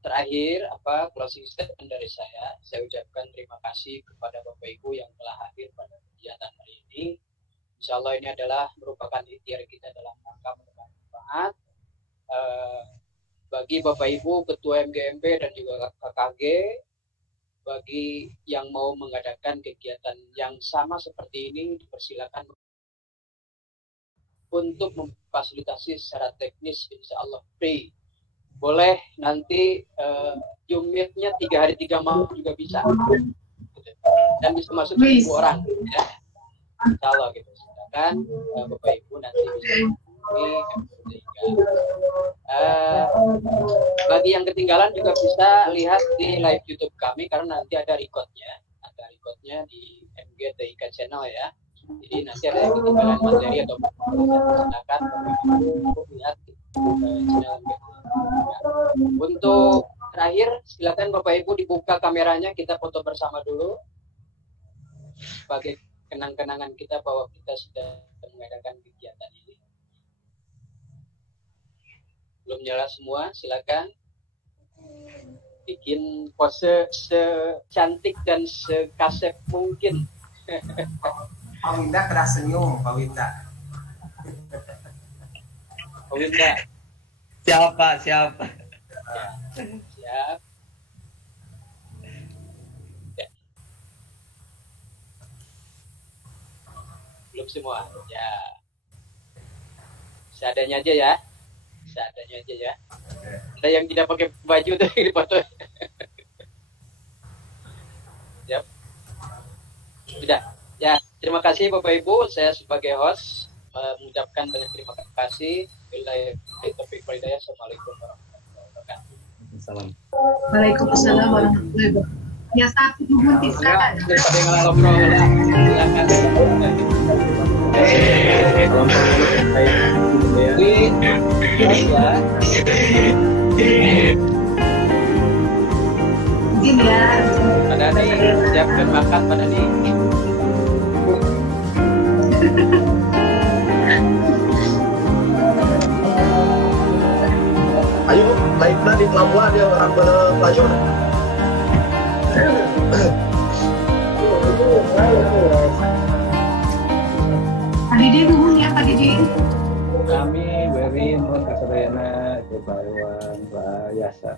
terakhir closing statement dari saya. Saya ucapkan terima kasih kepada Bapak Ibu yang telah hadir pada kegiatan hari ini. Insya Allah ini adalah merupakan ikhtiar kita dalam rangka menebar manfaat bagi Bapak Ibu Ketua MGMP dan juga KKG, bagi yang mau mengadakan kegiatan yang sama seperti ini dipersilakan untuk memfasilitasi secara teknis, insya Allah free. Boleh nanti Zoom meet-nya 3 hari 3 malam juga bisa. Dan bisa masuk 1.000 orang. Ya. Insya Allah gitu. Silakan Bapak Ibu nanti bisa bagi yang ketinggalan juga bisa lihat di live YouTube kami karena nanti ada recordnya di MGTIK channel ya. Jadi nanti ada yang ketinggalan materi atau silakan lihat channel MGTIK. Untuk terakhir silakan Bapak Ibu dibuka kameranya, kita foto bersama dulu sebagai kenang-kenangan kita bahwa kita sudah mengadakan kegiatan ini. Belum nyala semua, silakan bikin pose secantik dan sekasep mungkin. Pak Winda kena senyum, Pak Winda. Pak Winda. Siapa? Ya, siap. Ya. Belum semua, ya. Seadanya aja ya. Seadanya aja ya. Ada yang tidak pakai baju tuh di foto. Siap. Sudah. Ya, terima kasih Bapak Ibu. Saya sebagai host mengucapkan banyak terima kasih. Assalamualaikum warahmatullahi wabarakatuh. Waalaikumsalam warahmatullahi wabarakatuh. Ya, satu nuhun pisan. Daripada ngobrol lah. Silakan. Izin ya. Pada nih, siapkan makan pada nih. Ayo, naiklah di pelabuhan ya, ambil pelacur. Pak Didi nuhun ya, Pak Didi. Kami beri nuhun kasadayana Bapak Iwan Pak Yasa.